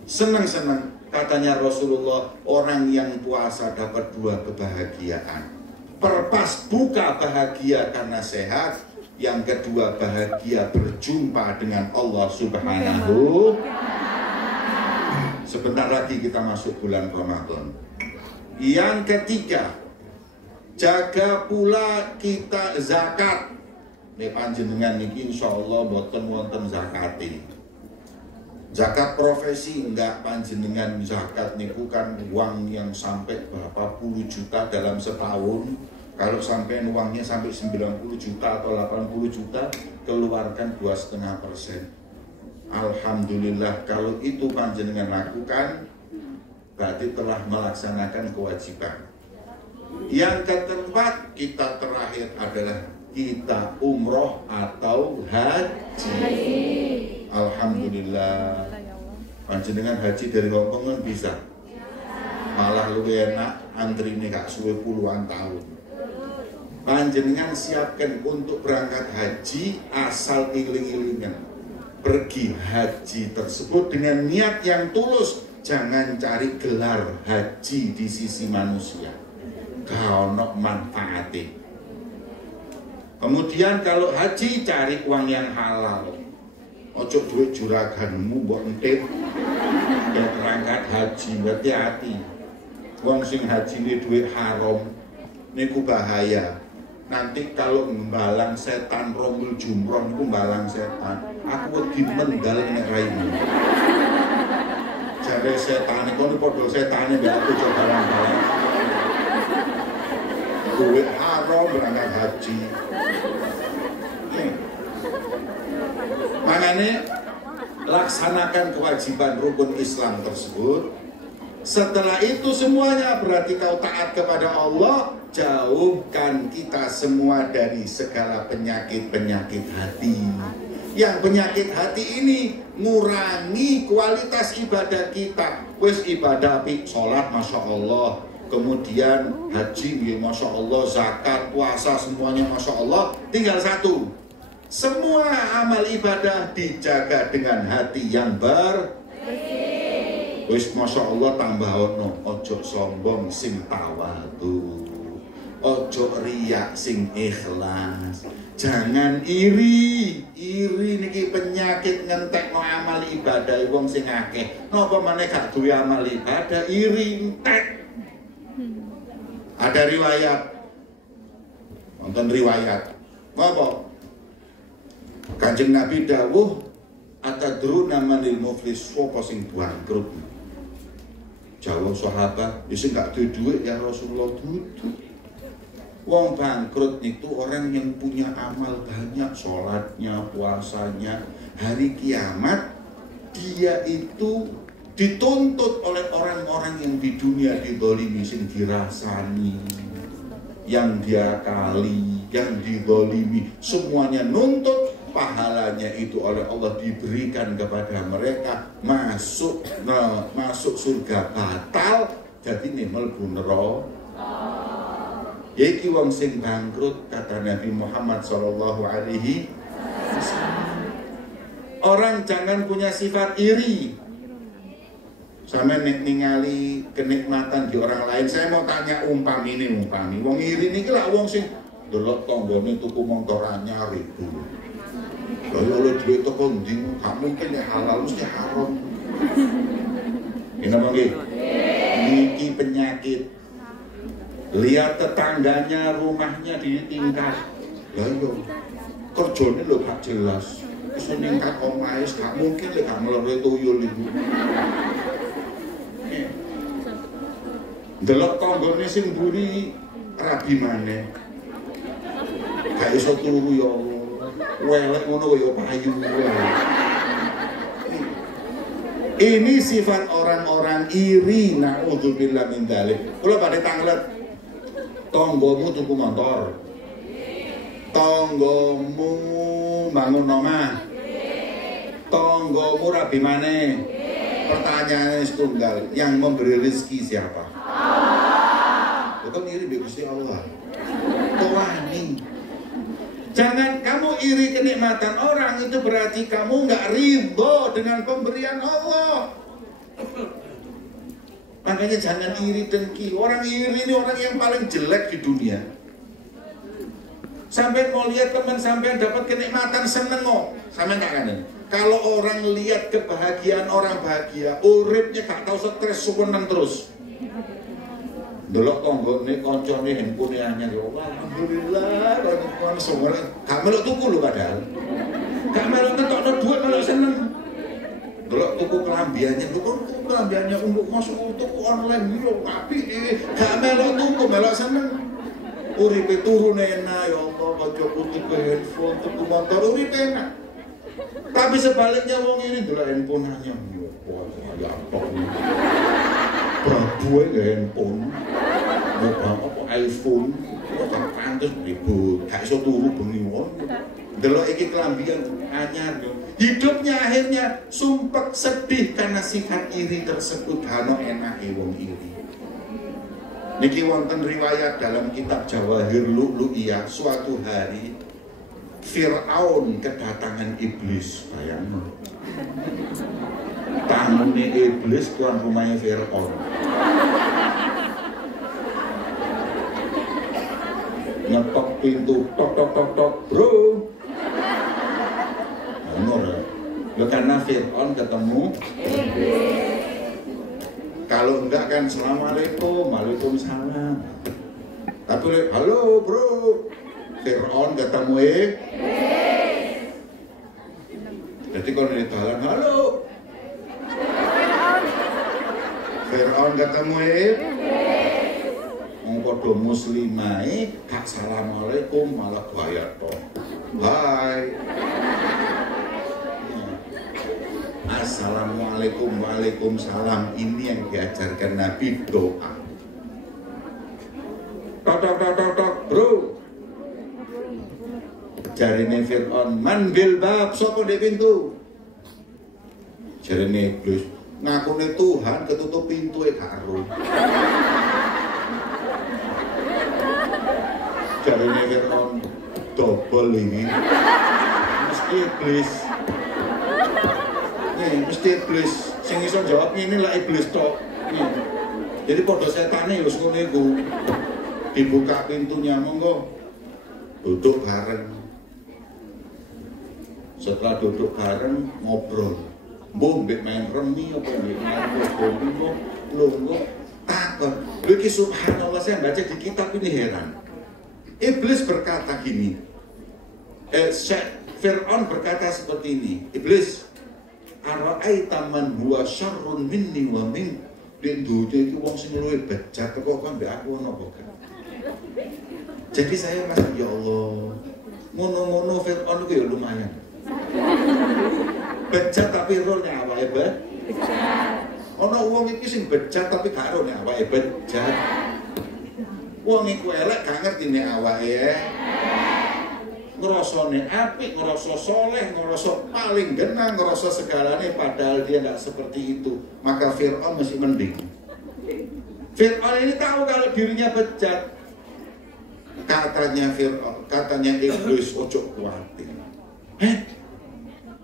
Senang-senang katanya Rasulullah, orang yang puasa dapat 2 kebahagiaan. Perpas buka bahagia karena sehat, yang kedua bahagia berjumpa dengan Allah Subhanahu. Sebentar lagi kita masuk bulan Ramadan. Yang ketiga, jaga pula kita zakat. Nih panjenengan niki insyaallah boten wonten zakati. Zakat profesi enggak, panjenengan zakat niku kan uang yang sampai berapa puluh juta dalam setahun. Kalau sampai uangnya sampai 90 juta atau 80 juta, keluarkan 2,5%. Alhamdulillah, kalau itu panjenengan lakukan, berarti telah melaksanakan kewajiban. Yang keempat, kita terakhir adalah kita umroh atau haji. Alhamdulillah. Panjenengan haji dari Hongkong kan bisa. Malah lebih enak, antri ini gak suwe puluhan tahun. Panjenengan siapkan untuk berangkat haji asal iling-ilingan. Pergi haji tersebut dengan niat yang tulus. Jangan cari gelar haji di sisi manusia. Gak ono manfaatnya. Kemudian kalau haji cari uang yang halal. Ojo duit juraganmu mbok entip. Dan berangkat haji, hati-hati. Wong sing haji ini duit haram. Niku bahaya. Nanti kalau mbalang setan rombul jumroh niku mbalang setan. Aku wedi mendal nek raimu. Jare setan iku padha setane mbek aku coba barang-barang. Duit haram berangkat haji. Makanya laksanakan kewajiban rukun Islam tersebut. Setelah itu semuanya berarti kau taat kepada Allah. Jauhkan kita semua dari segala penyakit-penyakit hati. Yang penyakit hati ini ngurangi kualitas ibadah kita. Wes ibadah api, sholat Masya Allah. Kemudian haji, Masya Allah. Zakat, puasa, semuanya Masya Allah. Tinggal satu. Semua amal ibadah dijaga dengan hati yang bersih. Wis Masya Allah tambah ono. Ojo sombong sing tawadu. Ojo riak sing ikhlas. Jangan iri. Iri niki penyakit ngentek no amal ibadah wong sing akeh. Napa maneh gak duwe amal ibadah iri entek. Ada riwayat. Nonton riwayat. Apa? Kanjeng Nabi dawuh atadruna manil muflis sapa sing bangkrut. Jawab sahabat, wis gak duwe duit ya Rasulullah dudu. Wong bangkrut itu orang yang punya amal banyak, sholatnya, puasanya. Hari kiamat dia itu dituntut oleh orang-orang yang di dunia didolimi, sing dirasani, yang diakali, yang didolimi, semuanya nuntut. Pahalanya itu oleh Allah diberikan kepada mereka, masuk surga batal, jadi nih mlebu neraka. Yaitu wong sing bangkrut, kata Nabi Muhammad SAW. Orang jangan punya sifat iri. Sampai ningali kenikmatan di orang lain. Saya mau tanya umpami. Wong iri ini lah wong sing delok tanggane tuku motor anyar itu. Kalau duit itu konding, gak mungkin ya halal, mesti haram. Ini apa nggih? Niki penyakit. Lihat tetangganya, rumahnya ditingkat. Ya yo, kerjanya lo gak jelas. Terus meningkat omahe, gak mungkin le gak melore tuyul itu. Delok tanggane sing mburi rabi maneh. Gak iso turu ya Allah. Welek ngono kaya payu. Ini sifat orang-orang iri, naudzubillah min dzalik. Kula badhe tanglet. Tanggamu tuku motor. Tanggamu bangun omah. Tanggamu rabi maneh. Pertanyaannya setunggal, yang memberi rezeki siapa? Allah. Bukan iri be Gusti Allah. Tuwani. Jangan kamu iri kenikmatan orang, itu berarti kamu nggak ridho dengan pemberian Allah. Makanya jangan iri dengki. Orang iri ini orang yang paling jelek di dunia. Sampai mau lihat teman sampai dapat kenikmatan seneng kok. Sampai nggak kan? Kalau orang lihat kebahagiaan orang bahagia, uripnya gak tahu stres, suwenan terus. Delok tanggane kancane handphone anyar ya Allah, alhamdulillah kon semua gak melok tuku lho padahal. Gak melok ngetokno dhuwit melok seneng. Delok tuku kelambiannya, tuku kelambiannya untuk masuk tuku online yo apik iki. Gak melok tuku melok seneng. Uripe turun enak ya Allah, kaya tuku handphone, tuku motor uripe enak. Tapi sebaliknya wong ini delok handphone anyar yo. Wah, ya apa ini. Prabu handphone. Mau apa iPhone, kok gak pantes ribut, gak iso turu bengi wong. delok iki kelambian anyar yo. Hidupnya akhirnya sumpek sedih karena sifat iri tersebut. Hano enake wong iri. Niki wonten riwayat dalam kitab Jawahir Lu'lu'iyah, suatu hari Fir'aun kedatangan iblis. Bayangno. Tamune iblis tuan rumahnya Fir'aun. Ngetok pintu, tok tok tok tok, bro. Nah, karena Fir'aun ketemu kalau enggak kan assalamualaikum, waalaikumsalam. Tapi halo bro, Fir'aun ketemu jadi kalau di jalan halo Fir'aun ketemu podo muslimah kak assalamualaikum malah bayar toh. Hai. Assalamualaikum, waalaikumsalam. Ini yang diajarkan Nabi, doa. Tok tok tok tok tok, bro. Jarine Fir'aun, man bil bab, sapa di pintu? Jarine iblis, ngakune Tuhan ketutup pintu karo. Jarine Fir'aun, double ini. Mesti iblis. Mesti iblis sing iso jawab ini lah iblis tok. Jadi podo setane wis ngono iku. Dibuka pintunya, monggo duduk bareng. Setelah duduk bareng ngobrol. Mbok mbek main remi apa mbek main lungguh takon. Lho iki subhanallah, saya baca di kitab ini heran. Iblis berkata gini. Fir'aun berkata seperti ini. Iblis, ara'aita man huwa syarrun minni wa min den dunya iki wong sing luwih bejat kok mbek aku ono apa gak. Jadi saya masih ya Allah, ngono-ngono Fir'aun itu ya lumayan bejat tapi rone awake bejat. Ono wong iki sing bejat tapi gak rone awake bejat. Wong iku elek gak ngerti nek awake ngerasane apik, ngerasa soleh, ngerasa paling genah, ngerasa segalanya, padahal dia tidak seperti itu. Maka Fir'aun masih mending. Fir'aun ini tahu kalau dirinya bejat. Katanya Fir'aun, katanya iblis, ojo kuatir.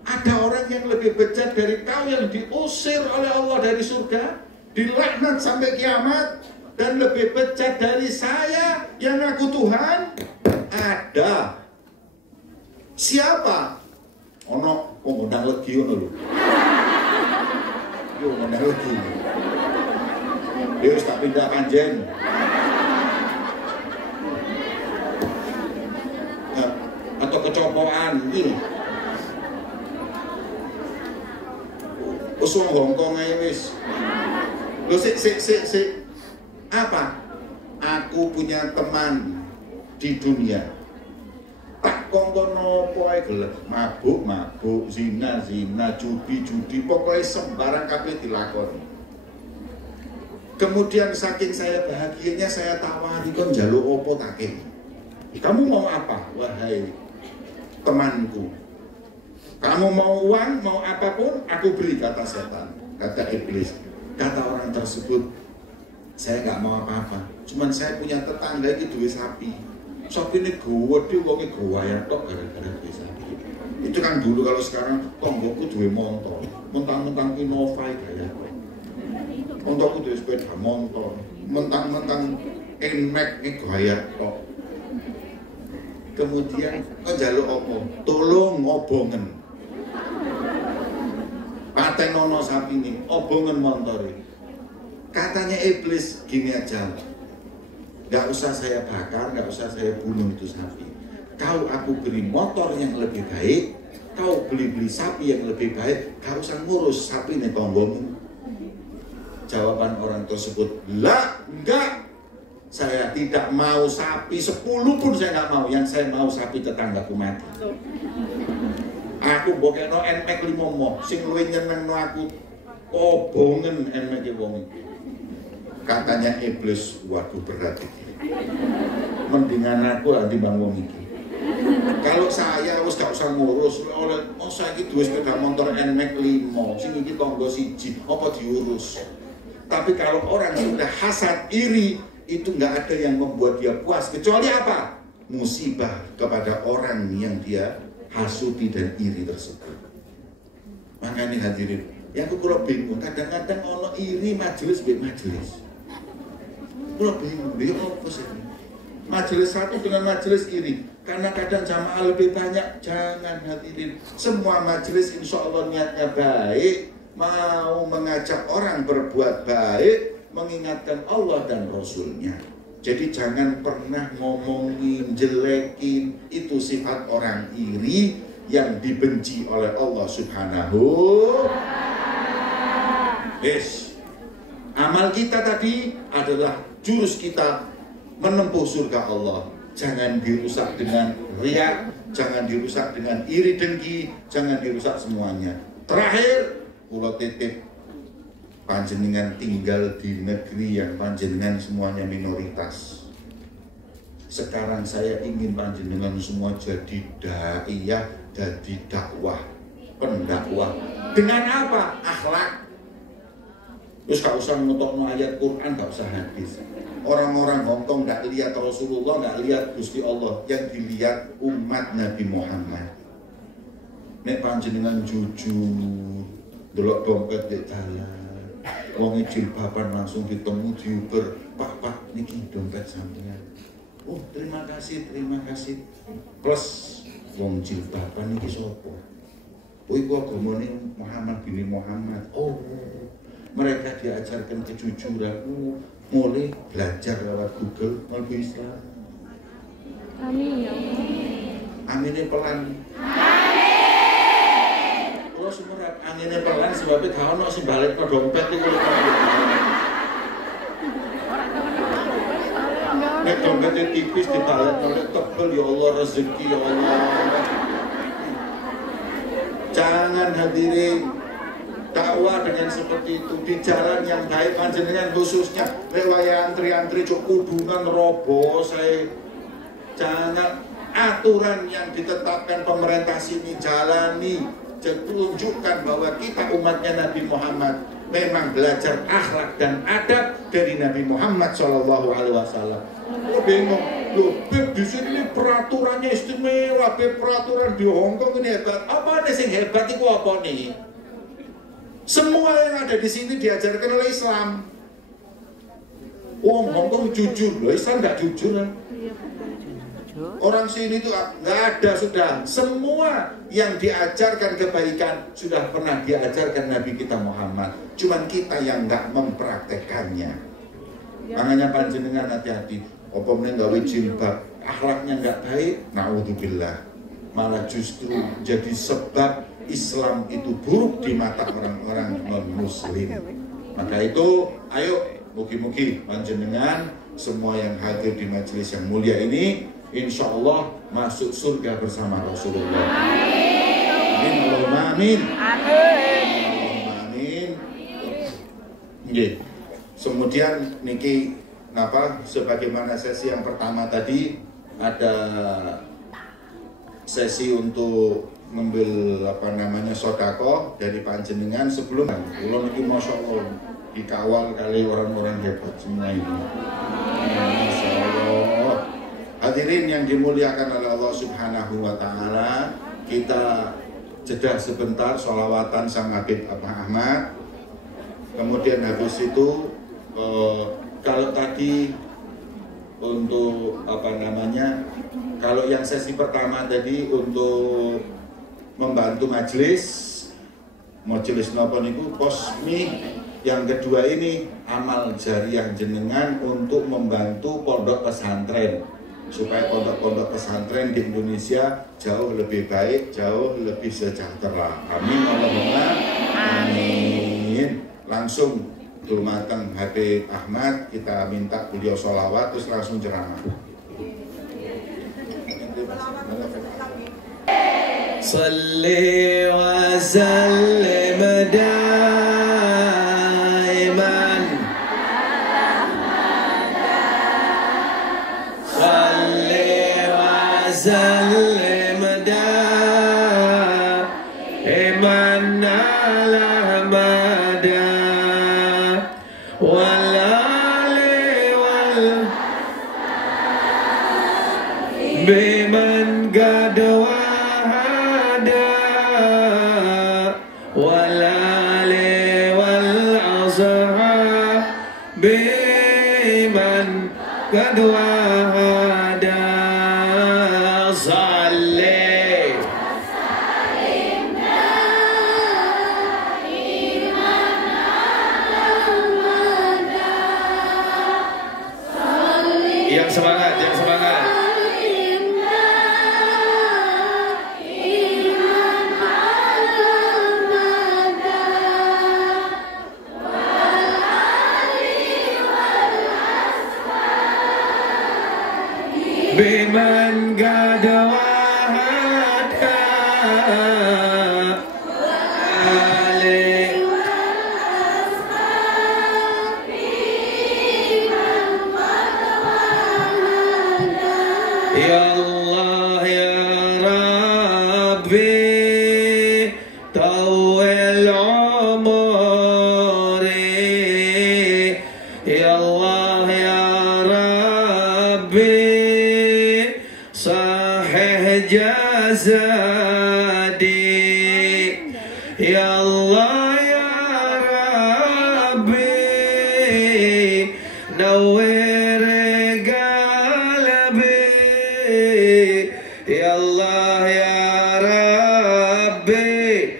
Ada orang yang lebih bejat dari kau yang diusir oleh Allah dari surga, dilaknat sampai kiamat, dan lebih bejat dari saya yang aku Tuhan? Ada. Siapa? Ono ngundang legi ono lho. Yo ngundang legi. Yo tak pindah panjen. Atau kecopokan iki. Usung Hongkong ae wis. Lho sik. Apa? Aku punya teman di dunia. Tak kongkon nopo ae gelem, mabuk, zina, judi, pokoknya sembarang kabeh dilakoni. Kemudian saking saya bahagianya saya tawari kon njaluk opo take. Kamu mau apa? Wahai temanku. Kamu mau uang, mau apapun, aku beri, kata setan, kata iblis. Kata orang tersebut, saya nggak mau apa-apa. Cuman saya punya tetangga itu duwe sapi. Sapi ini gede, wongnya gawaya tok gara-gara duwe sapi. Itu kan dulu, kalau sekarang tonggoku duwe motor, mentang-mentang Innova gaya. Motorku duwe sepeda motor, mentang-mentang Nmax ini gaya tok. Kemudian njaluk apa? Tolong ngobongen. Patenono sapi ini, obongen montore. Katanya iblis gini aja. Gak usah saya bakar, gak usah saya bunuh itu sapi. Kau aku beri motor yang lebih baik, kau beli sapi yang lebih baik, gak usah ngurus sapi ini tonggomu. Jawaban orang tersebut, lah enggak, saya tidak mau sapi 10 pun saya nggak mau, yang saya mau sapi tetanggaku mati. Aku bokeno Nmax 5 mo, sing luwih nyenengno aku obongen Nmax wong iki. Katanya iblis, waduh berat iki. Mendingan aku ati bang wong iki. Kalau saya wis gak usah ngurus oleh saiki duwe sepeda motor NMAX 5, sing iki tangga siji, apa diurus. Tapi kalau orang sudah hasad, iri, itu nggak ada yang membuat dia puas kecuali apa? Musibah kepada orang yang dia hasuti dan iri tersebut. Makanya hadirin, yang aku kalau bingung, kadang-kadang ono iri majelis be majelis. Kalau bingung, dia apa sih? Majelis satu dengan majelis iri, karena kadang jamaah lebih banyak. Jangan hadirin, semua majelis insya Allah niatnya baik, mau mengajak orang berbuat baik, mengingatkan Allah dan Rasulnya. Jadi jangan pernah ngomongin, jelekin, itu sifat orang iri yang dibenci oleh Allah Subhanahu. Yes. Amal kita tadi adalah jurus kita menempuh surga Allah. Jangan dirusak dengan riya, jangan dirusak dengan iri dengki, jangan dirusak semuanya. Terakhir, kula titip panjenengan tinggal di negeri yang panjenengan semuanya minoritas. Sekarang saya ingin panjenengan semua jadi daiyah, jadi dakwah, pendakwah. Dengan apa? Akhlak. Terus gak usah ngetokno ayat Quran, gak usah hadis. Orang-orang Hongkong gak lihat Rasulullah, gak lihat Gusti Allah, yang dilihat umat Nabi Muhammad. Nek panjenengan jujur, delok dompet di jalan, wong jilbaban langsung ditemu diuber, Pak, niki dompet sampean. Oh, terima kasih. Plus wong jilbaban niki sapa? Oh, iku agamane Muhammad bin Muhammad. Oh, mereka diajarkan kejujuran. Mulai belajar lewat Google mlebu Islam. Amin ya Allah. Aminnya pelan. Kalau semerat anginnya pelan sebabnya gak ono sing balik ke dompet iku. Nek dompetnya tipis dibalik oleh tebel, ya Allah, rezeki ya Allah. Jangan hadirin, dakwah dengan seperti itu di jalan yang baik, panjenengan khususnya lewat antri-antri cuk kudunan robo saya. Jangan aturan yang ditetapkan pemerintah sini jalani, tunjukkan bahwa kita umatnya Nabi Muhammad memang belajar akhlak dan adab dari Nabi Muhammad SAW. Lo bingung, lo Beb di sini peraturannya istimewa, Beb peraturan di Hongkong ini hebat. Apa nih sing hebat itu apa nih? Semua yang ada di sini diajarkan oleh Islam. Hongkong jujur, loh Islam nggak jujur kan? Orang sini itu nggak ada sudah. Semua yang diajarkan kebaikan sudah pernah diajarkan Nabi kita Muhammad. Cuman kita yang nggak mempraktekannya. Makanya panjenengan hati-hati. Apa meneh gawe jilbab, akhlaknya nggak baik, naudzubillah. Malah justru jadi sebab Islam itu buruk di mata orang-orang non-muslim. Maka itu, ayo mugi-mugi panjenengan semua yang hadir di majelis yang mulia ini, insya Allah masuk surga bersama Rasulullah. Amin. Allahumma amin. Amin. Nggih. Kemudian niki napa sebagaimana sesi yang pertama tadi ada sesi untuk ngambil sedekah dari panjenengan sebelum kula niki masyaallah dikawal kali orang-orang hebat semua ini. Masyaallah. Hadirin yang dimuliakan oleh Allah Subhanahu wa taala, kita jeda sebentar sholawatan sang Habib Ahmad. Kemudian habis itu kalau tadi untuk kalau yang sesi pertama tadi untuk membantu majelis napa niku posmi, yang kedua ini amal jariah jenengan untuk membantu pondok pesantren supaya pondok-pondok pesantren di Indonesia jauh lebih baik, jauh lebih sejahtera. Amin Allahumma amin. Langsung dumateng Habib Ahmad kita minta beliau sholawat terus langsung ceramah. Salli wa sallim daiman salli wa sallim والآل والأصحاب بمن قد وهدى صلي yang semangat, yang semangat. Biman qad wahada ali ya Allah ya Rabbi tawil umuri ya Allah ya Rabbi sahih jasadi ya Allah ya Rabbi nawwir qalbi ya Allah ya Rabbi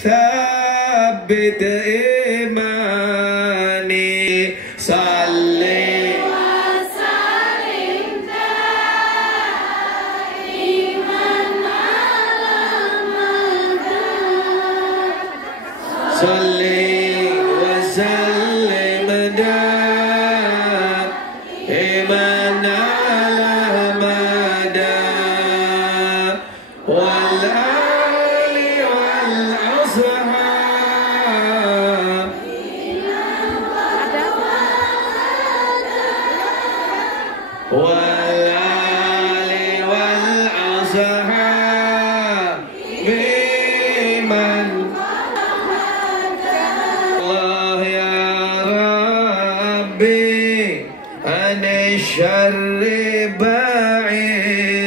thabbit imani salli صلي وسلم دائما على مدى والآل والأصحاب والآل والأصحاب بمن عن الشر بعيدني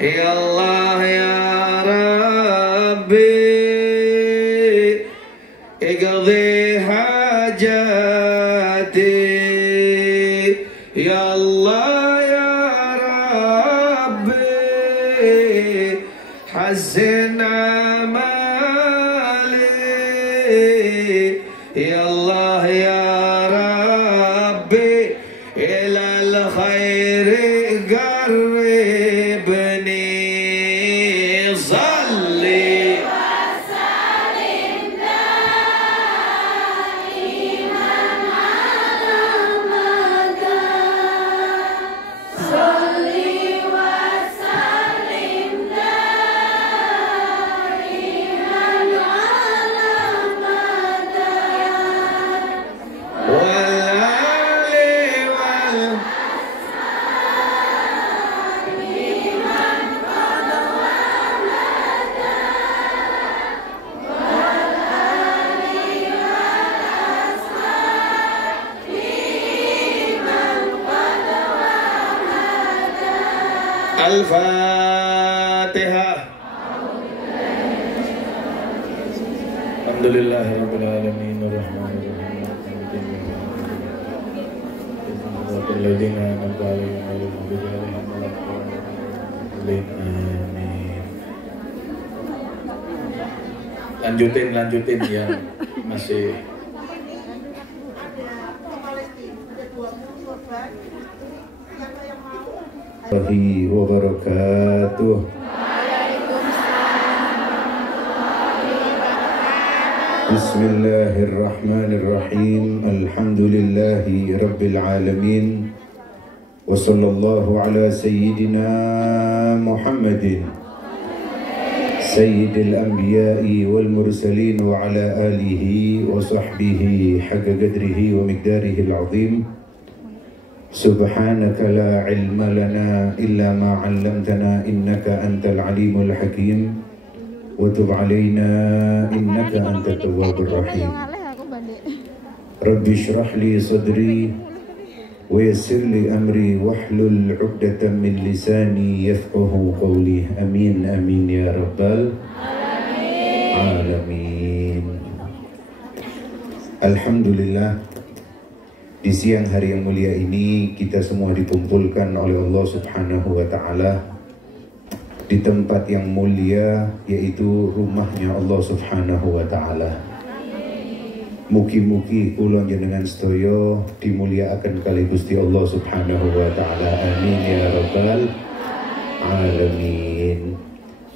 يا الله يا ربي اقضي حاجاتي يا الله يا ربي حسن أعمالي يا الله يا ربي إلى الخير قربني صلي وسلم دائما على مدى صلي وسلم دائما على مدى Al-Fatihah. Alhamdulillahirabbil alamin arrahmanir rahim alladziina an'amta 'alaihim ghairil maghdubi 'alaihim waladdallin. Amin. Lanjutin yang masih warahmatullahi wabarakatuh. Bismillahirrahmanirrahim. Alhamdulillahi rabbil alamin. Wa sallallahu ala sayyidina Muhammadin sayyidil anbiya'i wal mursalin wa ala alihi wa sahbihi haqqa qadrihi wa miqdarihi al-'azim. Subhanaka la ilma lana illa ma 'allamtana innaka antal alimul hakim wa tub 'alaina innaka antat tawwabur rahim. Rabbi shrah li sadri wa yassir li amri wahlul 'uqdatam min lisani yafqahu qawli. Amin amin ya rabbal alamin. alamin. Alhamdulillah, di siang hari yang mulia ini kita semua dikumpulkan oleh Allah Subhanahu wa taala di tempat yang mulia, yaitu rumahnya Allah Subhanahu wa taala. Mugi-mugi kula jenengan sedaya dimulyakaken kali Gusti Allah Subhanahu wa taala. Amin ya rabbal alamin.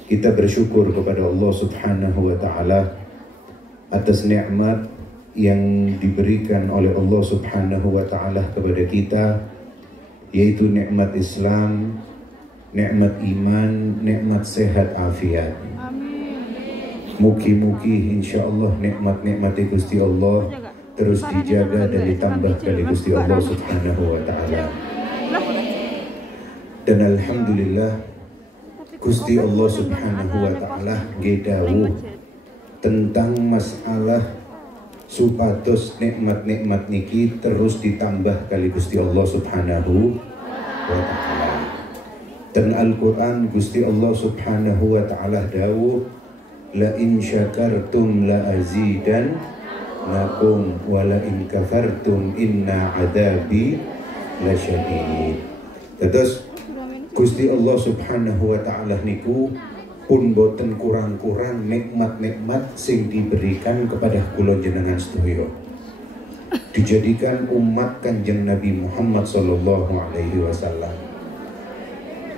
Kita bersyukur kepada Allah Subhanahu wa taala atas nikmat yang diberikan oleh Allah Subhanahu wa taala kepada kita, yaitu nikmat Islam, nikmat iman, nikmat sehat afiat. Mugi-mugi insyaallah nikmat-nikmat Gusti Allah terus dijaga dan ditambah dari Gusti Allah Subhanahu wa taala. Dan alhamdulillah Gusti Allah Subhanahu wa taala gedawuh tentang masalah supados nikmat-nikmat niki terus ditambah kali Gusti Allah Subhanahu wa taala. Dan Al-Qur'an Gusti Allah Subhanahu wa taala dawuh, la in syakartum la azidannakum wa la in kafartum inna adabi lasyadid. Terus Gusti Allah Subhanahu wa taala niku pun boten kurang-kurang nikmat-nikmat sing diberikan kepada kula jenengan sedaya. Dijadikan umat Kanjeng Nabi Muhammad sallallahu alaihi wasallam.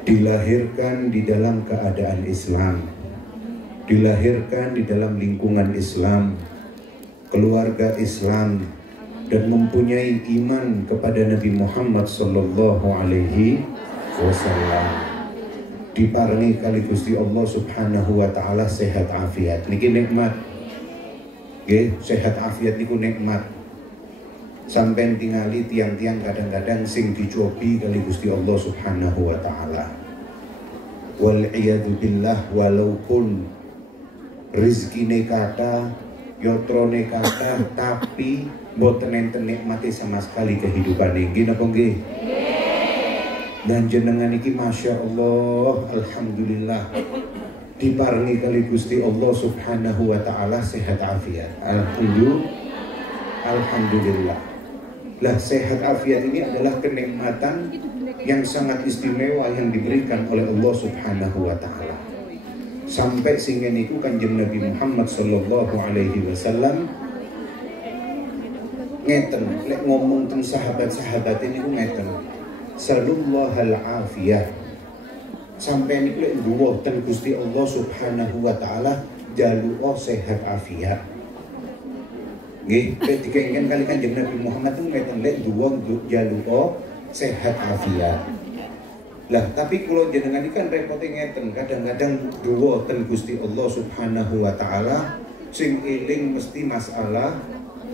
Dilahirkan di dalam keadaan Islam. Dilahirkan di dalam lingkungan Islam, keluarga Islam, dan mempunyai iman kepada Nabi Muhammad sallallahu alaihi wasallam. Diparingi kali Gusti Allah Subhanahu wa taala sehat afiat. Niki nikmat. Nggih, sehat afiat niku nikmat. Sampai tingali tiang-tiang kadang-kadang sing dicobi kali Gusti Allah Subhanahu wa taala. Wal iyadu billah, walaupun rezekine kata, yotrone kata, tapi mboten enten nikmati sama sekali kehidupan niki napa nggih? Dan jenengan iki masya Allah, alhamdulillah diparingi kali Gusti Allah Subhanahu wa taala sehat afiat. Alhamdulillah. Lah sehat afiat ini adalah kenikmatan yang sangat istimewa yang diberikan oleh Allah Subhanahu wa taala. Sampai sehingga niku Kanjeng Nabi Muhammad sallallahu alaihi wasallam ngeten lek ngomong tentang sahabat-sahabat ini ngeten. Sallallahu al-afiyah. Sampai niku lek duwuh ten Gusti Allah Subhanahu wa taala jaluh sehat afiat. Nggih, ketika ingin kali Kanjeng Nabi Muhammad itu ngeten lek duwuh jaluh sehat afiat. Lah tapi kalau jenengan ini kan repotnya ngeten, kadang-kadang duwuh ten Gusti Allah Subhanahu wa taala sing eling mesti masalah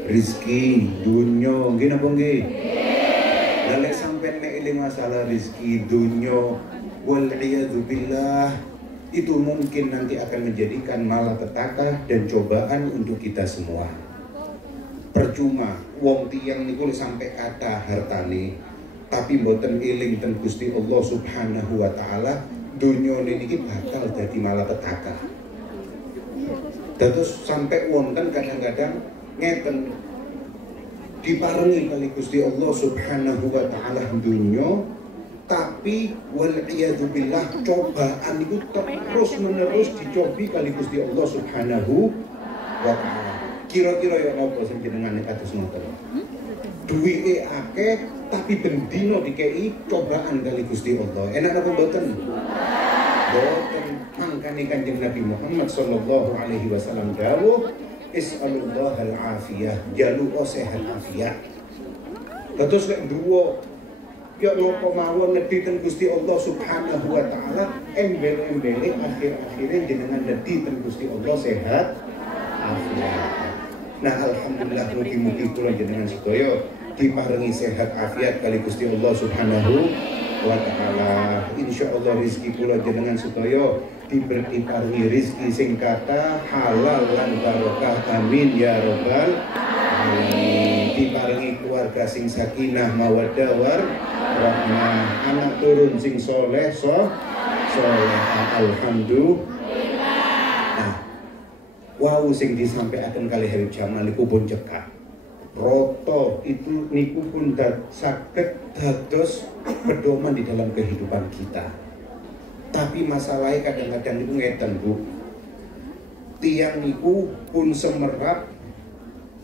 rizki dunya nggih napa nggih? Lah lek sampeyan nek eling masalah rizki dunya wal iyadu billah, itu mungkin nanti akan menjadikan malapetaka dan cobaan untuk kita semua. Percuma wong tiyang niku sampai kata hartane tapi mboten eling ten Gusti Allah Subhanahu wa taala, dunya niki bakal dadi malapetaka. Terus sampai wonten kadang-kadang ngeten diparingi kali Gusti Allah Subhanahu wa taala dunya, tapi wal iyadu billah cobaan niku terus menerus dicobi kali Gusti Allah Subhanahu wa taala. Kira-kira ya napa sing jenengan kados ngoten? Duwike akeh tapi bendino dikei cobaan kali Gusti Allah. Enak apa mboten? Mboten. Mangkane Kanjeng Nabi Muhammad sallallahu alaihi wasallam dawuh, is'alullah al-afiyah, jaluh sehat afiat. Terus lek duwo ya napa mawon nedhi ten Gusti Allah Subhanahu wa taala, embel-embele akhir-akhire jenengan nedhi ten Gusti Allah sehat afiat. Nah alhamdulillah mugi-mugi kula jenengan sedaya diparingi sehat afiat kali Gusti Allah Subhanahu wa taala. Insyaallah rezeki kula jenengan sedaya diparingi rezeki sing kata halal lan barokah. Amin ya rabbal alamin. Diparingi keluarga sing sakinah mawaddah warahmah, anak turun sing soleh soleh. Alhamdulillah. Nah, Wow sing disampaikan kali Habib Jamal niku pun cekak. Roto itu niku pun saged dados pedoman di dalam kehidupan kita. Tapi masalahnya kadang-kadang niku ngeten Bu. Tiang niku pun semerap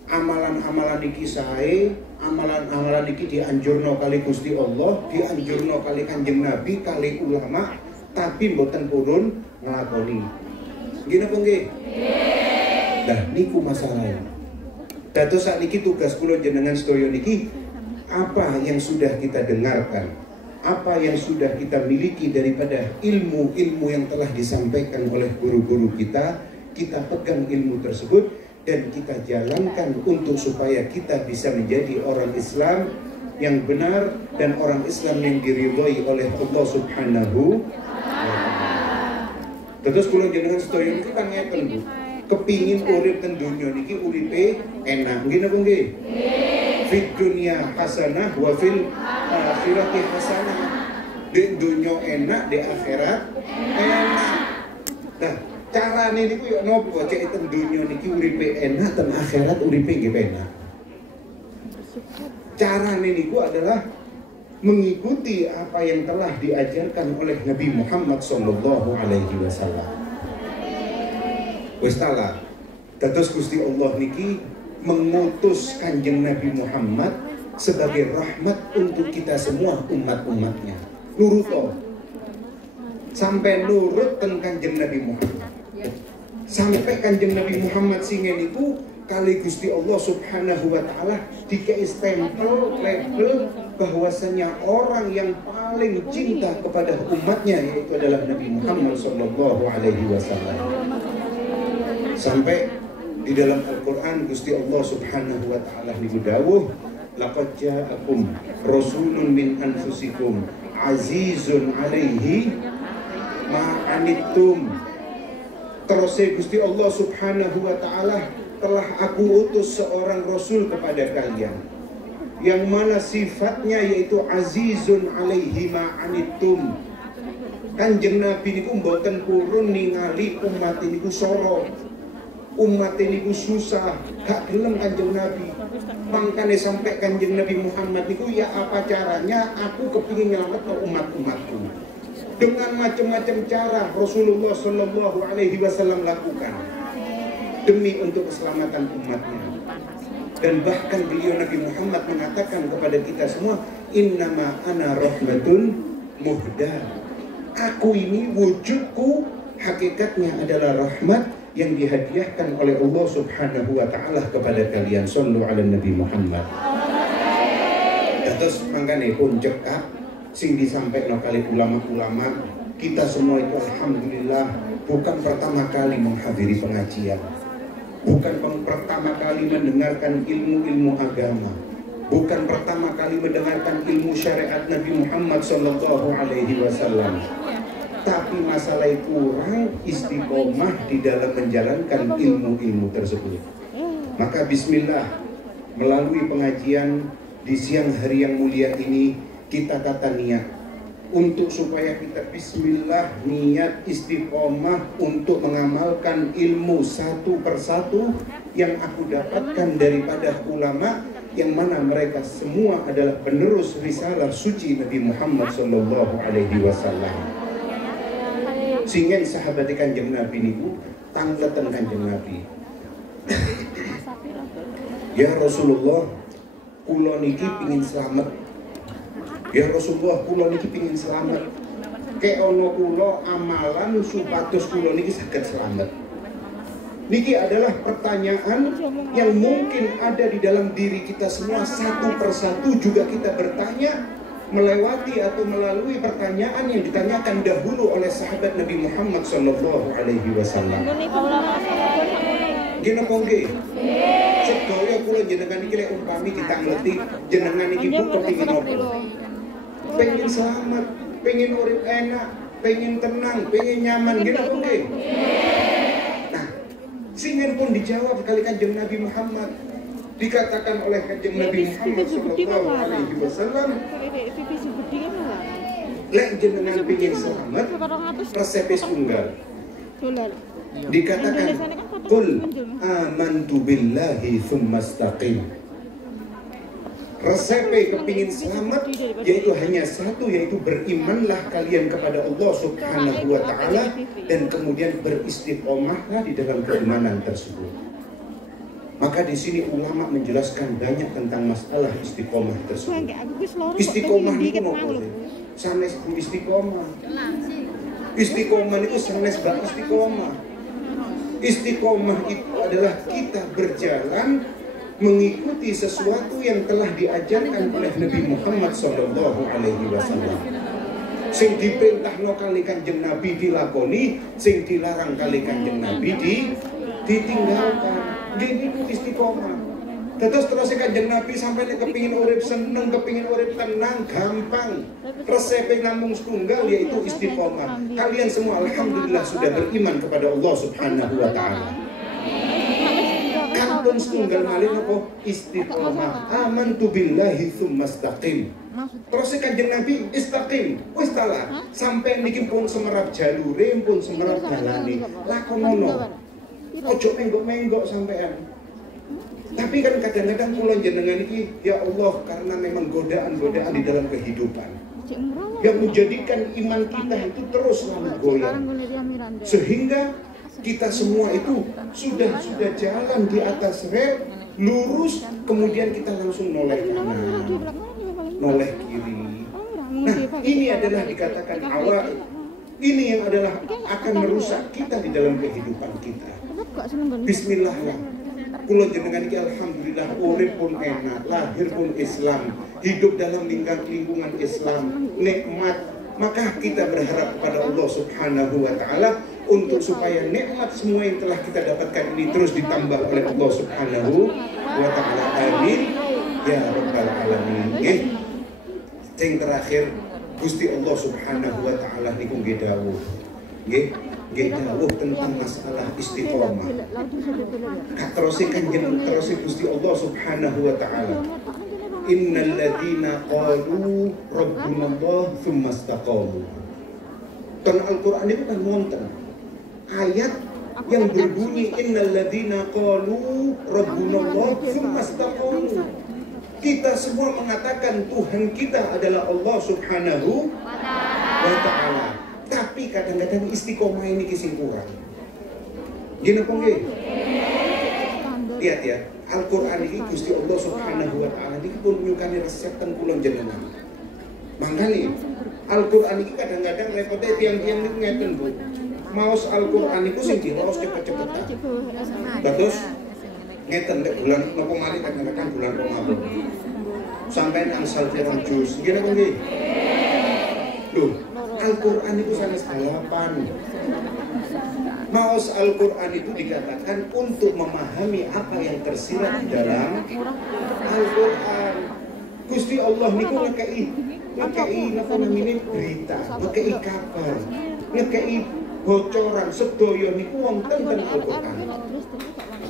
amalan-amalan niki sae, amalan-amalan niki dianjurno kali Gusti Allah, dianjurno kali Kanjeng Nabi, kali ulama, tapi mboten purun nglakoni. Nggih napa nggih? Nah niku masalahnya. Dados sakniki tugas kula jenengan sedaya niki, apa yang sudah kita dengarkan, apa yang sudah kita miliki daripada ilmu-ilmu yang telah disampaikan oleh guru-guru kita pegang ilmu tersebut dan kita jalankan untuk supaya kita bisa menjadi orang Islam yang benar dan orang Islam yang diridhoi oleh Allah Subhanahu wa taala. Terus kula jenengan sedaya niki kan ngeten Bu. Kepingin urip ten dunya niki uripe enak. Nggih napa nggih? Nggih. Fid dunya hasanah wa fil akhirati hasanah. Di dunya enak, di akhirat enak. Nah, carane niku yo nopo cek ten dunya niki uripe enak, ten akhirat uripe nggih enak. Carane niku adalah mengikuti apa yang telah diajarkan oleh Nabi Muhammad sallallahu alaihi wasallam. Wis tala, dados Gusti Allah niki mengutus Kanjeng Nabi Muhammad sebagai rahmat untuk kita semua umat-umatnya. Nurut sampai nurut ten Kanjeng Nabi Muhammad. Sampai Kanjeng Nabi Muhammad singen niku kali Gusti Allah Subhanahu wa taala dikei stempel label bahwasanya orang yang paling cinta kepada umatnya yaitu adalah Nabi Muhammad sallallahu alaihi wasallam. Sampai di dalam Al-Qur'an Gusti Allah Subhanahu wa taala niku dawuh, laqad ja'akum rasulun min anfusikum azizun alaihi ma anittum. Terus Gusti Allah Subhanahu wa taala telah aku utus seorang rasul kepada kalian yang mana sifatnya yaitu azizun alaihi ma anittum. Kanjeng Nabi niku mboten purun ningali umat niku soro. Umat niku susah, gak gelem Kanjeng Nabi. Mangkane sampai Kanjeng Nabi Muhammad niku ya apa caranya aku kepingin nyelametno umat-umatku. Dengan macam-macam cara Rasulullah Shallallahu Alaihi Wasallam lakukan demi untuk keselamatan umatnya. Dan bahkan beliau Nabi Muhammad mengatakan kepada kita semua, innama ana rahmatun muhda. Aku ini wujudku hakikatnya adalah rahmat yang dihadiahkan oleh Allah Subhanahu wa taala kepada kalian. Shallu ala Nabi Muhammad. Terus mangkane pun cekak sing disampaikan kali ulama-ulama kita semua itu alhamdulillah bukan pertama kali menghadiri pengajian, bukan pertama kali mendengarkan ilmu-ilmu agama, bukan pertama kali mendengarkan ilmu syariat Nabi Muhammad sallallahu alaihi wasallam. Tapi masalah kurang istiqomah di dalam menjalankan ilmu-ilmu tersebut. Maka bismillah, melalui pengajian di siang hari yang mulia ini kita kata niat untuk supaya kita bismillah niat istiqomah untuk mengamalkan ilmu satu persatu yang aku dapatkan daripada ulama yang mana mereka semua adalah penerus risalah suci Nabi Muhammad sallallahu alaihi wasallam. Singen sahabat Kanjeng Nabi niku tangletan Kanjeng Nabi. Ya Rasulullah, kula niki pingin selamat. Ya Rasulullah, kula niki pingin selamat. Kek ono kula amalan supados kula niki saged selamat. Niki adalah pertanyaan yang mungkin ada di dalam diri kita semua satu persatu juga kita bertanya melewati atau melalui pertanyaan yang ditanyakan dahulu oleh sahabat Nabi Muhammad sallallahu alaihi wasallam. Gina mongge. Sedaya kula jenengan iki lek umpami ditangleti jenengan iki bu kepengin opo? Pengen selamat, pengen urip enak, pengen tenang, pengen nyaman gina mongge. Nah, singen pun dijawab kali Kanjeng Nabi Muhammad. Dikatakan oleh Kanjeng Nabi Muhammad sallallahu alaihi wasallam, lek jenengan pengin selamat resep tunggal. Dikatakan Qul amantu billahi thumma istaqim. Resepnya kepingin selamat yaitu hanya satu, yaitu berimanlah kalian kepada Allah Subhanahu wa ta'ala dan kemudian beristiqomahlah di dalam keimanan tersebut. Maka di sini ulama menjelaskan banyak tentang masalah istiqomah tersebut. Istiqomah itu apa? Sanes bu istiqomah. Istiqomah itu sanes bak istiqomah. Istiqomah itu adalah kita berjalan mengikuti sesuatu yang telah diajarkan oleh Nabi Muhammad Sallallahu Alaihi Wasallam. Sing diperintahno kali Kanjeng Nabi dilakoni, sing dilarang kali Kanjeng Nabi ditinggalkan. Ini itu istiqomah. Terus Kanjeng Nabi sampai kepingin urip seneng, kepingin urip tenang, gampang. Resepnya namung setunggal yaitu istiqomah. Kalian semua alhamdulillah sudah beriman kepada Allah Subhanahu wa ta'ala. Kampung setunggal malih apa? Istiqomah. Amantu billahi tsumma istaqim. Terus Kanjeng Nabi istaqim, wis talah. Sampai niki pun semerap jalure, pun semerap dalane. Lakonono. Ojo menggok-menggok sampean. Tapi kan kadang-kadang kula jenengan iki ya Allah karena memang godaan-godaan di dalam kehidupan yang menjadikan iman kita itu terus goyang. Sehingga kita semua itu sudah jalan di atas rel lurus, kemudian kita langsung noleh kanan, noleh kiri. Nah, ini adalah dikatakan awal. Ini yang adalah akan merusak kita di dalam kehidupan kita. Bismillah lah. Kula jenengan iki alhamdulillah urip pun enak, lahir pun Islam, hidup dalam lingkungan Islam, nikmat. Maka kita berharap kepada Allah Subhanahu wa ta'ala untuk supaya nikmat semua yang telah kita dapatkan ini terus ditambah oleh Allah Subhanahu wa ta'ala. Amin ya rabbal alamin. Yang terakhir, Gusti Allah Subhanahu wa ta'ala niku nggih dawuh. Nggih dawuh tentang masalah istiqomah. Terus Gusti Allah Subhanahu wa ta'ala. Innal ladzina qalu rabbuna Allah tsumma istaqamu. Dan Al-Qur'an itu kan wonten ayat yang berbunyi innal ladzina qalu rabbuna Allah tsumma istaqamu. Kita semua mengatakan Tuhan kita adalah Allah Subhanahu wa ta'ala. Tapi kadang-kadang istiqomah ini kisih kurang. Gini apa nggih? Lihat ya, Al-Qur'an ini Gusti Allah Subhanahu wa ta'ala ini pun nyukani resep ten kula jenengan. Mangkane Al-Qur'an ini kadang-kadang repotnya tiang-tiang niku ngeten, Bu. Maos Al-Qur'an iku sing diwaos cepet-cepetan. Terus ngeten nek bulan napa malih kadang-kadang bulan Ramadan. Sampai angsal pirang juz. Gini apa nggih? Loh, Al-Quran itu sanes 8. Maos Al-Quran itu dikatakan untuk memahami apa yang tersirat di dalam Al-Quran. Gusti Allah niku ngekei napa namine berita, ngekei kabar, ngekei bocoran sedaya niku wonten ten Al-Quran.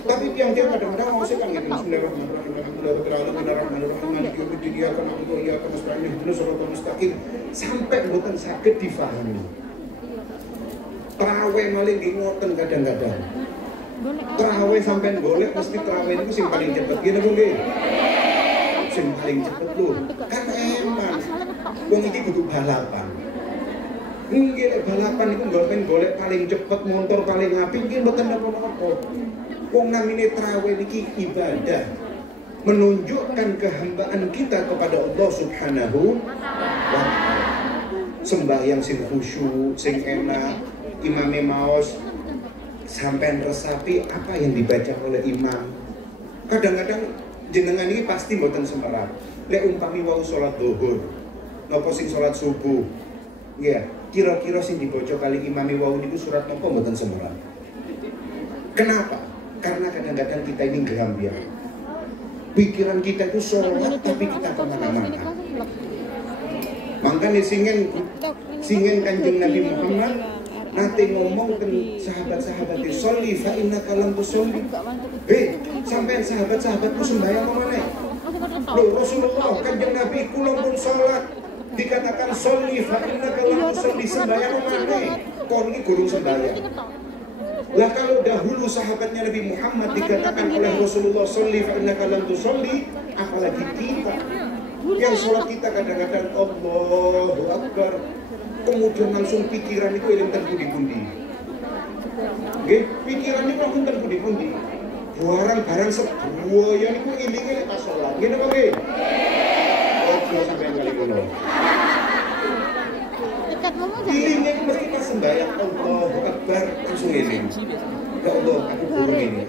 Tapi tiang-tiang kadang-kadang maosé kan ngene sampai mboten saged difahami. Traweh maling nggih ngoten kadang-kadang. Traweh sampean golek mesti traweh niku sing paling cepet ngene lho nggih. Sing paling cepet lho. Kan emang wong iki kudu balapan. Nggih balapan niku golek paling cepet, motor paling apik nggih mboten napa-napa. Wong namine traweh niki ibadah, menunjukkan kehambaan kita kepada Allah Subhanahu wa ta'ala. Sembahyang sing khusyuk, sing enak, imame maos sampean resapi apa yang dibaca oleh imam. Kadang-kadang jenengan ini pasti mboten semerap. Lek umpami wau salat zuhur, napa sing salat subuh. Nggih, kira-kira sing dibaca kali imame wau niku surat napa mboten semerap. Kenapa? Karena kadang-kadang kita ini gerambian. Pikiran kita itu sholat tapi kita kemana-mana. Makanya singen Kanjeng Nabi Muhammad nanti ngomong ke sahabat-sahabatnya, sholli fa innaka lam tusolli. Sampean sahabat-sahabatku sembahyang kemana? Loh Rasulullah, Kanjeng Nabi kula pun sholat dikatakan sholli fa innaka lam tusolli, sembahyang kemana? Kon iki gurung sembahyang. Lah kalau dahulu sahabatnya Nabi Muhammad dikatakan oleh Rasulullah sholli fa innaka lam tusolli, apalagi kita yang sholat kita kadang-kadang Allahu Akbar, kemudian langsung pikiran itu eling ten pundi-pundi. Nggih, pikiran itu langsung ten pundi-pundi. Barang-barang sebuaya niku ilinge pas sholat. Nggih napa nggih? Ojo sampeyan kali kula. Ilingnya itu mesti pas sembahyang Allahu Akbar langsung iling. Ya Allah, aku kurung ini.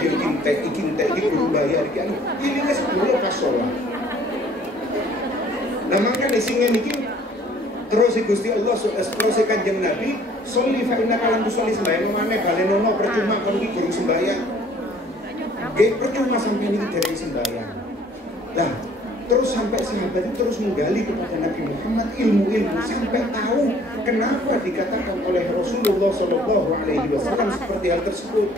Ya iki kurung bayar iki anu. Ilingnya sebelum pas sholat. Nah makanya sing niki terus Gusti Allah terus Kanjeng Nabi sholli fa innaka lam tusolli, sembahyang maneh balenono percuma kon iki guru sembahyang. Nggih percuma sampeyan iki dari sembahyang. Lah terus sampai sahabat itu terus menggali kepada Nabi Muhammad ilmu-ilmu sampai tahu kenapa dikatakan oleh Rasulullah SAW seperti hal tersebut.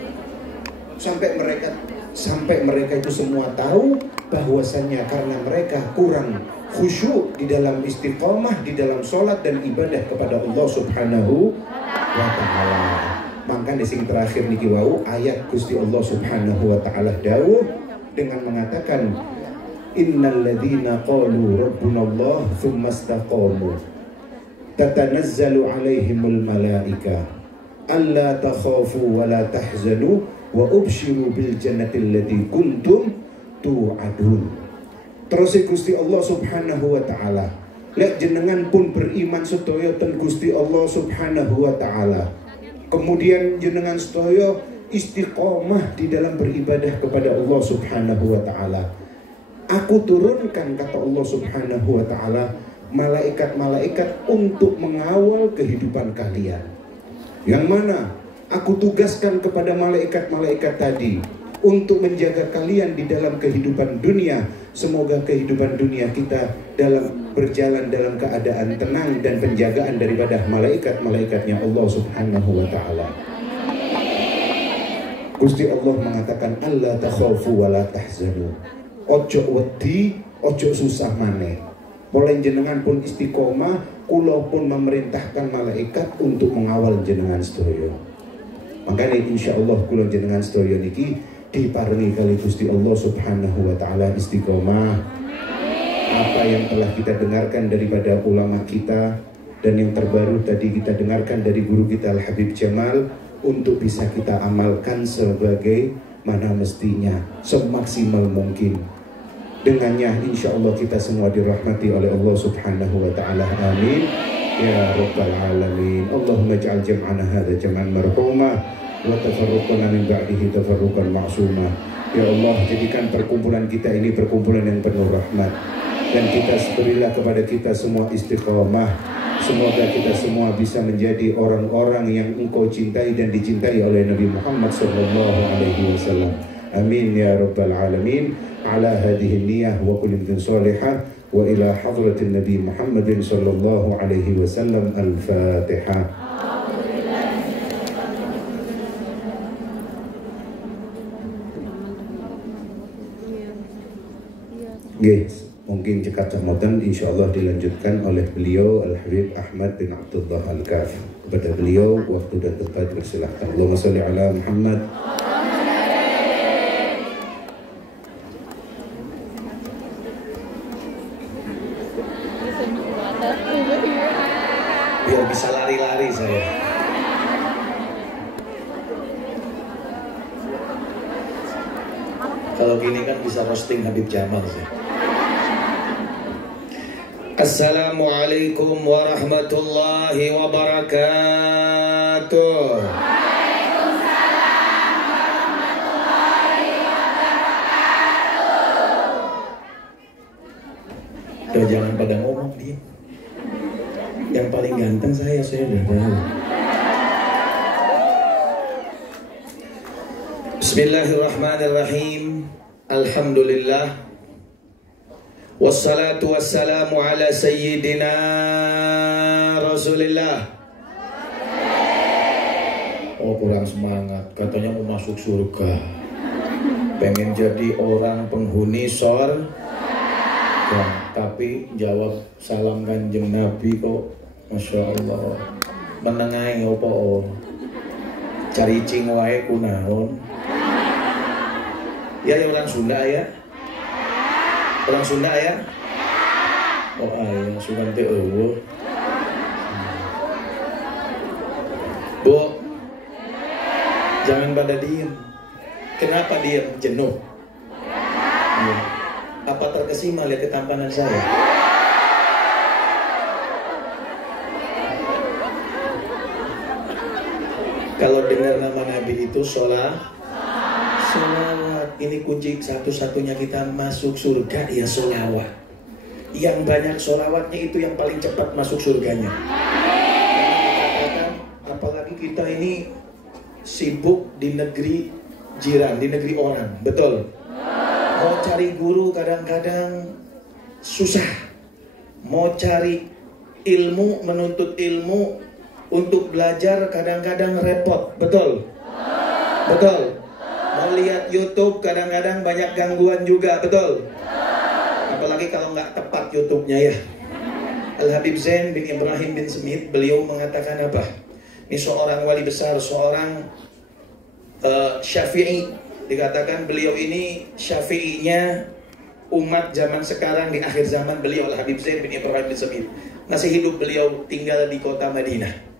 Sampai mereka itu semua tahu bahwasannya karena mereka kurang khusyuk di dalam istiqomah di dalam sholat dan ibadah kepada Allah Subhanahu wa Ta'ala. Maka di sing terakhir niki wau ayat Gusti Allah Subhanahu wa Ta'ala dawuh dengan mengatakan innal ladzina qalu rabbunallah tsumma istaqamu tatanazzalu alaihimul malaika alla takhafu wa la tahzanu wa ubshiru bil jannati allati kuntum tu'adun. Terus Gusti Allah Subhanahu wa Ta'ala, lek jenengan pun beriman sedaya ten Gusti Allah Subhanahu wa Ta'ala, kemudian jenengan sedaya istiqomah di dalam beribadah kepada Allah Subhanahu wa Ta'ala, aku turunkan, kata Allah Subhanahu wa Ta'ala, malaikat-malaikat untuk mengawal kehidupan kalian. Yang mana aku tugaskan kepada malaikat-malaikat tadi untuk menjaga kalian di dalam kehidupan dunia. Semoga kehidupan dunia kita berjalan dalam keadaan tenang dan penjagaan daripada malaikat-malaikatnya Allah Subhanahu wa Ta'ala. Gusti Allah mengatakan alla takhafu wa la tahzanu. Ojo wedi, ojo susah maneh. Mulai jenengan pun istiqomah, kula pun memerintahkan malaikat untuk mengawal jenengan sedaya. Makanya insyaallah kula jenengan sedaya niki diparingi kali Gusti Allah Subhanahu wa Ta'ala istiqomah. Apa yang telah kita dengarkan daripada ulama kita dan yang terbaru tadi kita dengarkan dari guru kita Al-Habib Jamal, untuk bisa kita amalkan sebagai mana mestinya, semaksimal mungkin. Dengannya insya Allah kita semua dirahmati oleh Allah Subhanahu wa Ta'ala. Amin ya rabbal alamin. Allahumma ij'al jam'ana hadza jam'an marhumah wa tafarruqana min ba'dihi tafarruqan ma'sumah. Ya Allah, jadikan perkumpulan kita ini perkumpulan yang penuh rahmat, dan kita berilah kepada kita semua istiqomah. Semoga kita semua bisa menjadi orang-orang yang Engkau cintai dan dicintai oleh Nabi Muhammad SAW. Amin ya rabbal alamin. Ala hadhihi niyah wa kulli min salihah wa ila hadratin Nabi Muhammadin sallallahu alaihi wasallam. Al-Fatihah. Yes, mungkin cekat camotan insyaallah dilanjutkan oleh beliau Al-Habib Ahmad bin Abdullah Al-Kaf. Kepada beliau waktu dan tempat bersilahkan. Allahumma sholli ala Muhammad. Biar bisa lari-lari saya. Kalau gini kan bisa roasting Habib Jamal sih. Assalamualaikum warahmatullahi wabarakatuh. Waalaikumsalam warahmatullahi wabarakatuh. Ya jangan pada ngomong dia. Yang paling ganteng saya udah tahu. Bismillahirrahmanirrahim. Alhamdulillah. Wassalatu wassalamu ala sayyidina Rasulillah. Oh kurang semangat, katanya mau masuk surga, pengen jadi orang penghuni surga, tapi jawab salam Kanjeng Nabi kok Masya Allah menengai opo Cari cing wae kunaon. Ya orang Sunda ya. Orang Sunda ya. Oh ayah sugan teh eueuh. Bu, jangan pada diem. Kenapa diem? Jenuh. Ya. Apa terkesima lihat ketampanan saya? Kalau dengar nama Nabi itu solawat. Ini kunci satu-satunya kita masuk surga ya solawat. Yang banyak solawatnya itu yang paling cepat masuk surganya. Apalagi kita ini sibuk di negeri jiran, di negeri orang, betul? Mau cari guru kadang-kadang susah. Mau cari ilmu, menuntut ilmu untuk belajar kadang-kadang repot, betul? Betul? Mau lihat YouTube kadang-kadang banyak gangguan juga, betul? Apalagi kalau nggak tepat YouTube-nya ya. Al-Habib Zain bin Ibrahim bin Smith, beliau mengatakan apa? Ini seorang wali besar, seorang Syafi'i. Dikatakan beliau ini Syafi'inya umat zaman sekarang di akhir zaman. Beliau Al-Habib Zain bin Ibrahim bin Smith. Masih hidup, beliau tinggal di kota Madinah.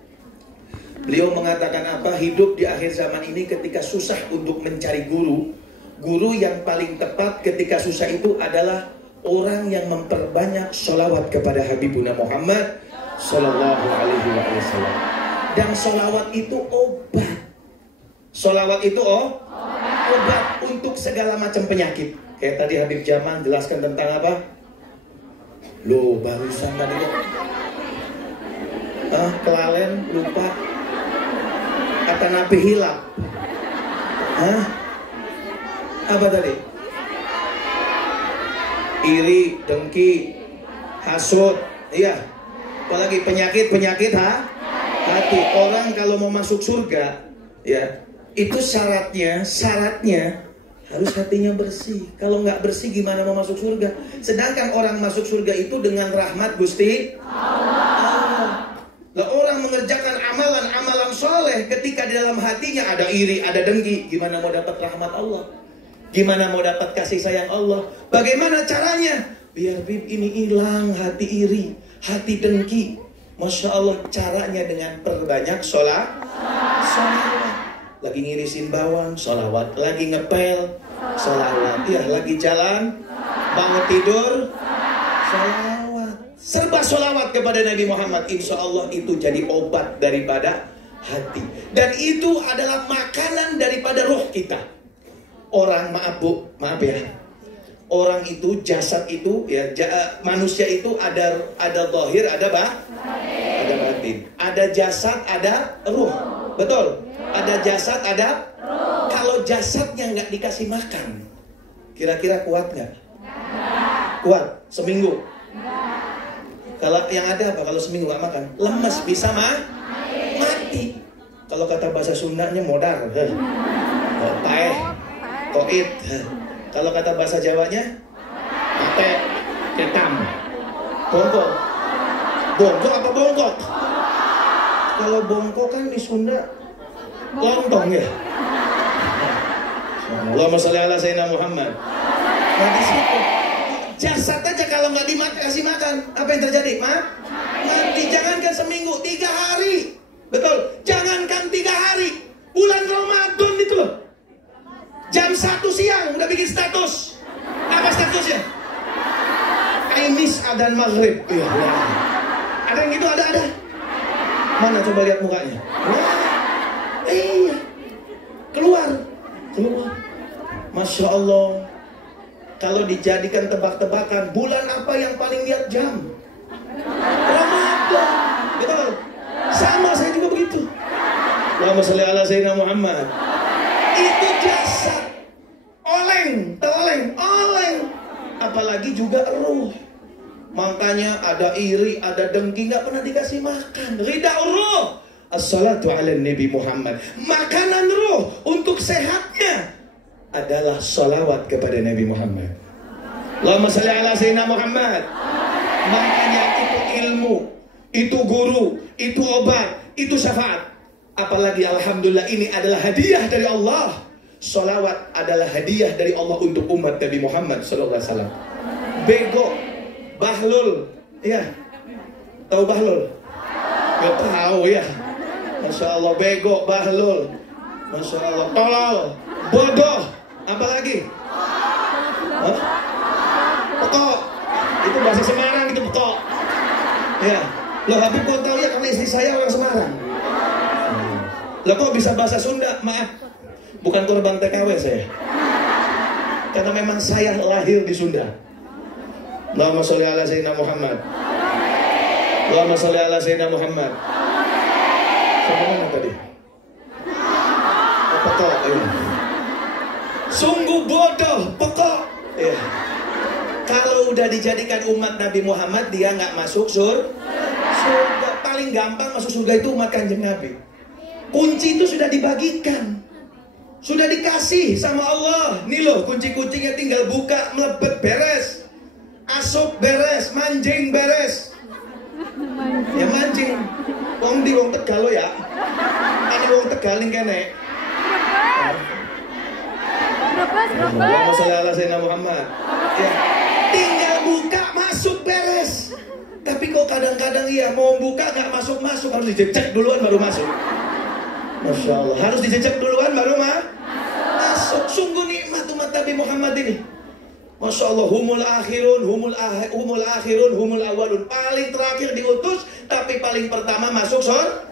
Beliau mengatakan apa? Hidup di akhir zaman ini ketika susah untuk mencari guru. Guru yang paling tepat ketika susah itu adalah orang yang memperbanyak sholawat kepada Habibuna Muhammad Sallallahu Alaihi Wasallam. Dan sholawat itu obat. Sholawat itu obat untuk segala macam penyakit. Kayak tadi Habib Jamal jelaskan tentang apa? Loh, barusan tadi kan kelalen, lupa. Kata nabi hilap. Apa tadi? Iri, dengki, hasut. Iya. Apalagi penyakit hati. Orang kalau mau masuk surga, ya, itu syaratnya harus hatinya bersih. Kalau nggak bersih gimana mau masuk surga? Sedangkan orang masuk surga itu dengan rahmat Gusti Allah. Lah orang mengerjakan amalan soleh ketika di dalam hatinya ada iri, ada dengki, gimana mau dapat rahmat Allah? Gimana mau dapat kasih sayang Allah? Bagaimana caranya? Biar Bib ini hilang hati iri, hati dengki. Masya Allah, caranya dengan perbanyak sholawat. Lagi ngirisin bawang, sholawat. Lagi ngepel, sholawat. Ya, lagi jalan, bangun tidur, sholawat. Serba sholawat kepada Nabi Muhammad. Insya Allah itu jadi obat daripada hati. Dan itu adalah makanan daripada roh kita. Orang, maaf ya. Orang itu, jasad itu, ya, manusia itu ada zahir, ada batin. Ada jasad, ada ruh. Betul? Ada jasad, ada ruh. Kalau jasadnya nggak dikasih makan, kira-kira kuat nggak? Kuat? Seminggu? Kalau yang ada apa? Kalau seminggu nggak makan, lemes, bisa mati. Kalau kata bahasa Sundanya modar, taeh, koit. Kalau kata bahasa Jawanya, mate, ketam, bongkok. Bongkok apa bongkok? Kalau bongkok kan di Sunda lontong ya. Allahumma sholli ala sayyidina Muhammad. Nah di situ jasad aja kalau nggak dikasih makan, apa yang terjadi? Mati. Jangankan seminggu, 3 hari. Betul. Jangankan 3 hari. Bulan Ramadan itu loh. Jam 1 siang udah bikin status. Apa statusnya? Aimis adzan maghrib. Ya, ada yang gitu, ada. Mana coba lihat mukanya? Iya. Keluar. Masya Allah. Kalau dijadikan tebak-tebakan, bulan apa yang paling lihat jam? Ramadan. Betul. Sama, saya juga begitu. Allahumma sholli ala sayyidina Muhammad. Itu jasad oleng. Apalagi juga ruh. Makanya ada iri, ada dengki, nggak pernah dikasih makan. Ridha ruh. As-salatu ala Nabi Muhammad. Makanan ruh untuk sehatnya adalah salawat kepada Nabi Muhammad. Allahumma sholli ala sayyidina Muhammad. Makanya itu ilmu, itu guru, itu obat, itu syafaat. Apalagi alhamdulillah ini adalah hadiah dari Allah. Sholawat adalah hadiah dari Allah untuk umat Nabi Muhammad SAW. Bego, bahlul, ya, tahu bahlul? Gak tahu ya. Masya Allah, bego, bahlul, Masya Allah, tolol, bodoh, apalagi? Pekok, itu bahasa Semarang itu pekok. Ya, loh Habib kok tahu ya karena istri saya orang Semarang. Loh kok bisa bahasa Sunda? Maaf, bukan korban TKW saya. Karena memang saya lahir di Sunda. Allahumma sholli ala sayyidina Muhammad. Allahumma sholli ala sayyidina Muhammad. Sampai mana tadi? Pekok, ayo. Sungguh bodoh, pekok. Ya. Kalau udah dijadikan umat Nabi Muhammad, dia nggak masuk surga. Paling gampang masuk surga itu umat Kanjeng Nabi. Kunci itu sudah dibagikan, sudah dikasih sama Allah. Nih loh, kunci-kuncinya tinggal buka, melebet beres, asup beres, manjing beres. Ya manjing. Wong di wong Tegal lo ya. Ada wong Tegal ning kene. Allahumma sholli ala sayyidina Muhammad. Ya. Tinggal buka, masuk beres. Tapi kok kadang-kadang iya mau buka nggak masuk-masuk, harus dijejak duluan baru masuk. Masya Allah, harus dijejak duluan baru masuk. Sungguh nikmat umat Nabi Muhammad ini. Masya Allah, humul akhirun, humul akhirun, humul awalun. Paling terakhir diutus, tapi paling pertama masuk surga.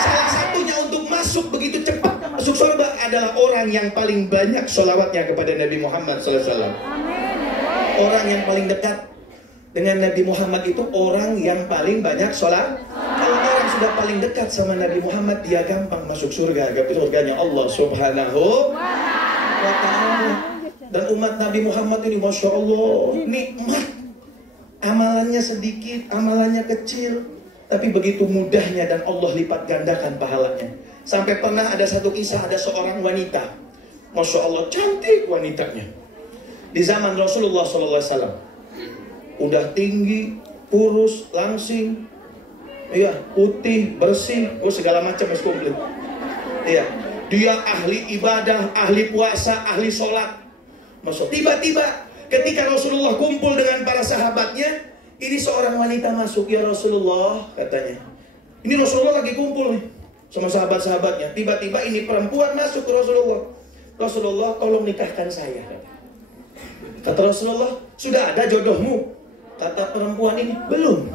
Salah satunya untuk masuk begitu cepat masuk surga adalah orang yang paling banyak sholawatnya kepada Nabi Muhammad SAW. Orang yang paling dekat dengan Nabi Muhammad itu orang yang paling banyak sholat. Kalau orang sudah paling dekat sama Nabi Muhammad, dia gampang masuk surga. Surganya Allah Subhanahu wa ta'ala. Dan umat Nabi Muhammad ini Masya Allah nikmat. Amalannya sedikit, amalannya kecil, tapi begitu mudahnya dan Allah lipat gandakan pahalanya. Sampai pernah ada satu kisah, ada seorang wanita, Masya Allah cantik wanitanya, di zaman Rasulullah SAW. Udah tinggi, kurus, langsing, iya, putih, bersih, segala macam harus komplit. Iya, dia ahli ibadah, ahli puasa, ahli sholat. Masuk. Tiba-tiba ketika Rasulullah kumpul dengan para sahabatnya, ini seorang wanita masuk. Ya Rasulullah, katanya, ini Rasulullah lagi kumpul nih sama sahabat-sahabatnya. Tiba-tiba ini perempuan masuk ke Rasulullah. Rasulullah, tolong nikahkan saya. Kata Rasulullah, sudah ada jodohmu? Kata perempuan ini, belum.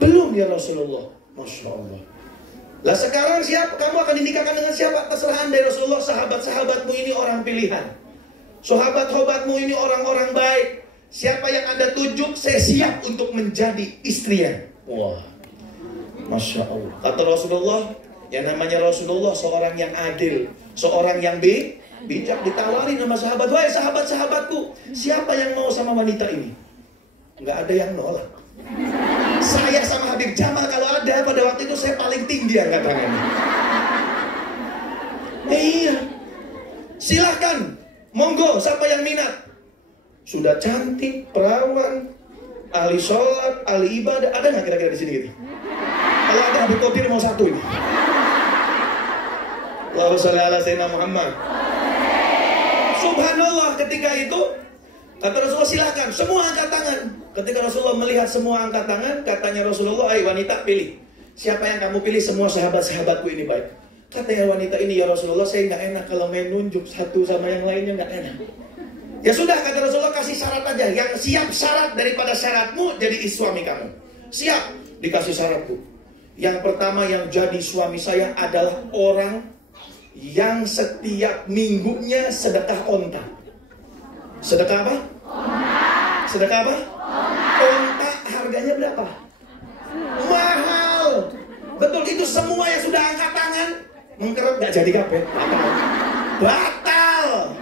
Belum ya Rasulullah. Masya Allah. Lah sekarang siapa? Kamu akan dinikahkan dengan siapa? Terserah anda ya Rasulullah. Sahabat-sahabatmu ini orang pilihan. Sahabat-sahabatmu ini orang-orang baik. Siapa yang anda tunjuk, saya siap untuk menjadi istrinya. Wah, Masya Allah. Kata Rasulullah, yang namanya Rasulullah seorang yang adil, seorang yang bijak. Ditawarin sama sahabat, wahai sahabat-sahabatku, siapa yang mau sama wanita ini? Nggak ada yang nolak. Saya sama Habib Jamal kalau ada pada waktu itu saya paling tinggi angkat tangannya. Iya, silahkan, monggo, siapa yang minat? Sudah cantik, perawan, ahli sholat, ahli ibadah. Ada nggak kira-kira di sini gitu? Kalau ada Habib Qadir mau satu ini. Allahumma sholli ala sayyidina Muhammad. Subhanallah, ketika itu kata Rasulullah silahkan, semua angkat tangan. Ketika Rasulullah melihat semua angkat tangan, katanya Rasulullah, ayo wanita pilih. Siapa yang kamu pilih? Semua sahabat-sahabatku ini baik. Katanya wanita ini, ya Rasulullah saya nggak enak kalau main nunjuk satu sama yang lainnya, nggak enak. Ya sudah, kata Rasulullah, kasih syarat aja. Yang siap syarat daripada syaratmu jadi suami kamu. Siap, dikasih syaratku. Yang pertama yang jadi suami saya adalah orang yang setiap minggunya sedekah onta. Sedekah apa? Sedekah apa? Onta harganya berapa? Mahal. Betul, itu semua yang sudah angkat tangan mengkerut gak jadi kabeh. Batal.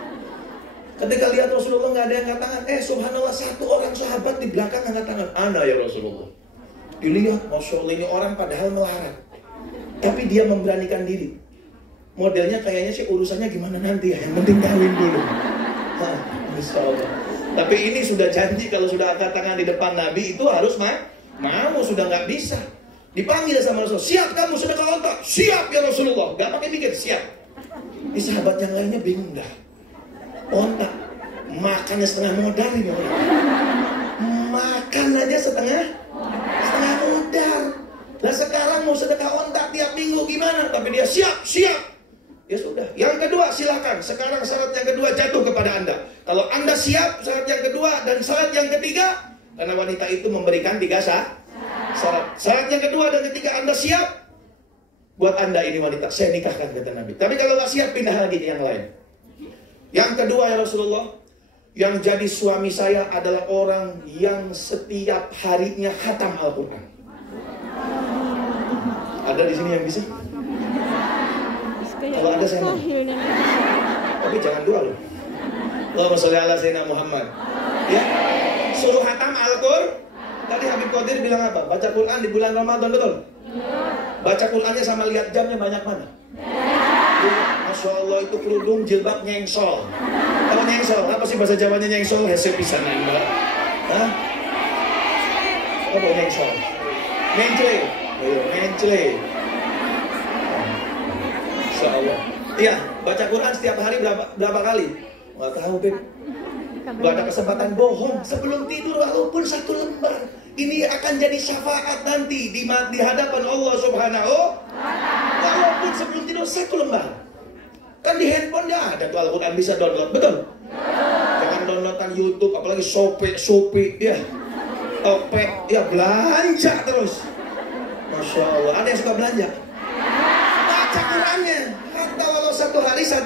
Ketika lihat Rasulullah nggak ada yang angkat tangan, subhanallah, satu orang sahabat di belakang angkat tangan. Ana ya Rasulullah. Dilihat, Masya Allah, ini orang padahal melarat, tapi dia memberanikan diri. Modelnya kayaknya sih urusannya gimana nanti ya, yang penting kawin dulu. Masya Allah. Tapi ini sudah janji kalau sudah angkat tangan di depan Nabi itu harus mau, sudah nggak bisa. Dipanggil sama Rasul, siap kamu sedekah onta? Siap ya Rasulullah. Gak pakai mikir, siap. Ini sahabat yang lainnya bingung dah. Onta, makannya setengah modal ini orang. Makan aja setengah modal. Nah sekarang mau sedekah onta tiap minggu gimana? Tapi dia siap. Ya sudah. Yang kedua silakan. Sekarang syarat yang kedua jatuh kepada Anda. Kalau Anda siap, syarat yang kedua dan syarat yang ketiga, karena wanita itu memberikan 3 syarat. Syarat yang kedua dan ketiga Anda siap, buat Anda ini wanita, saya nikahkan kata Nabi. Tapi kalau nggak siap, pindah lagi ke yang lain. Yang kedua ya Rasulullah, yang jadi suami saya adalah orang yang setiap harinya khatam Al-Quran. Ada di sini yang bisa? Kalau ada saya mau. Tapi jangan dua loh. Allahumma sholli ala sayyidina Muhammad. Ya, suruh khatam Al-Quran. Tadi Habib Qadir bilang apa? Baca Quran di bulan Ramadan, betul? Baca Qurannya sama lihat jamnya banyak mana? Masya Allah itu kerudung jilbab nyengsol. Tahu nyengsol? Apa sih bahasa Jawanya nyengsol? Hese pisan Mbak. Hah? Apa nyengsol? Mencle. Mencle. Masya Allah. Iya, baca Quran setiap hari berapa kali? Nggak tahu, Beb. Gak ada kesempatan bohong sebelum tidur walaupun 1 lembar. Ini akan jadi syafaat nanti di hadapan Allah Subhanahu. Walaupun sebelum tidur 1 lembar. Kan di handphone ya ada tuh Al-Quran bisa download, betul? Jangan downloadan YouTube, apalagi Shopee ya. Opek ya belanja terus. Masya Allah, ada yang suka belanja. Baca Qurannya. Hatta walau 1 hari 1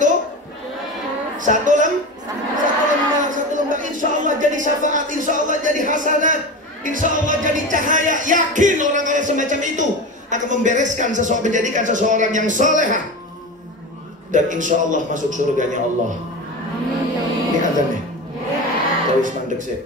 lembar, insya Allah jadi syafaat, insya Allah jadi hasanat, insya Allah jadi cahaya. Yakin orang-orang semacam itu akan membereskan seseorang, menjadikan seseorang yang solehah, dan insya Allah masuk surganya Allah. Ini azan nih. Terus mandek sih.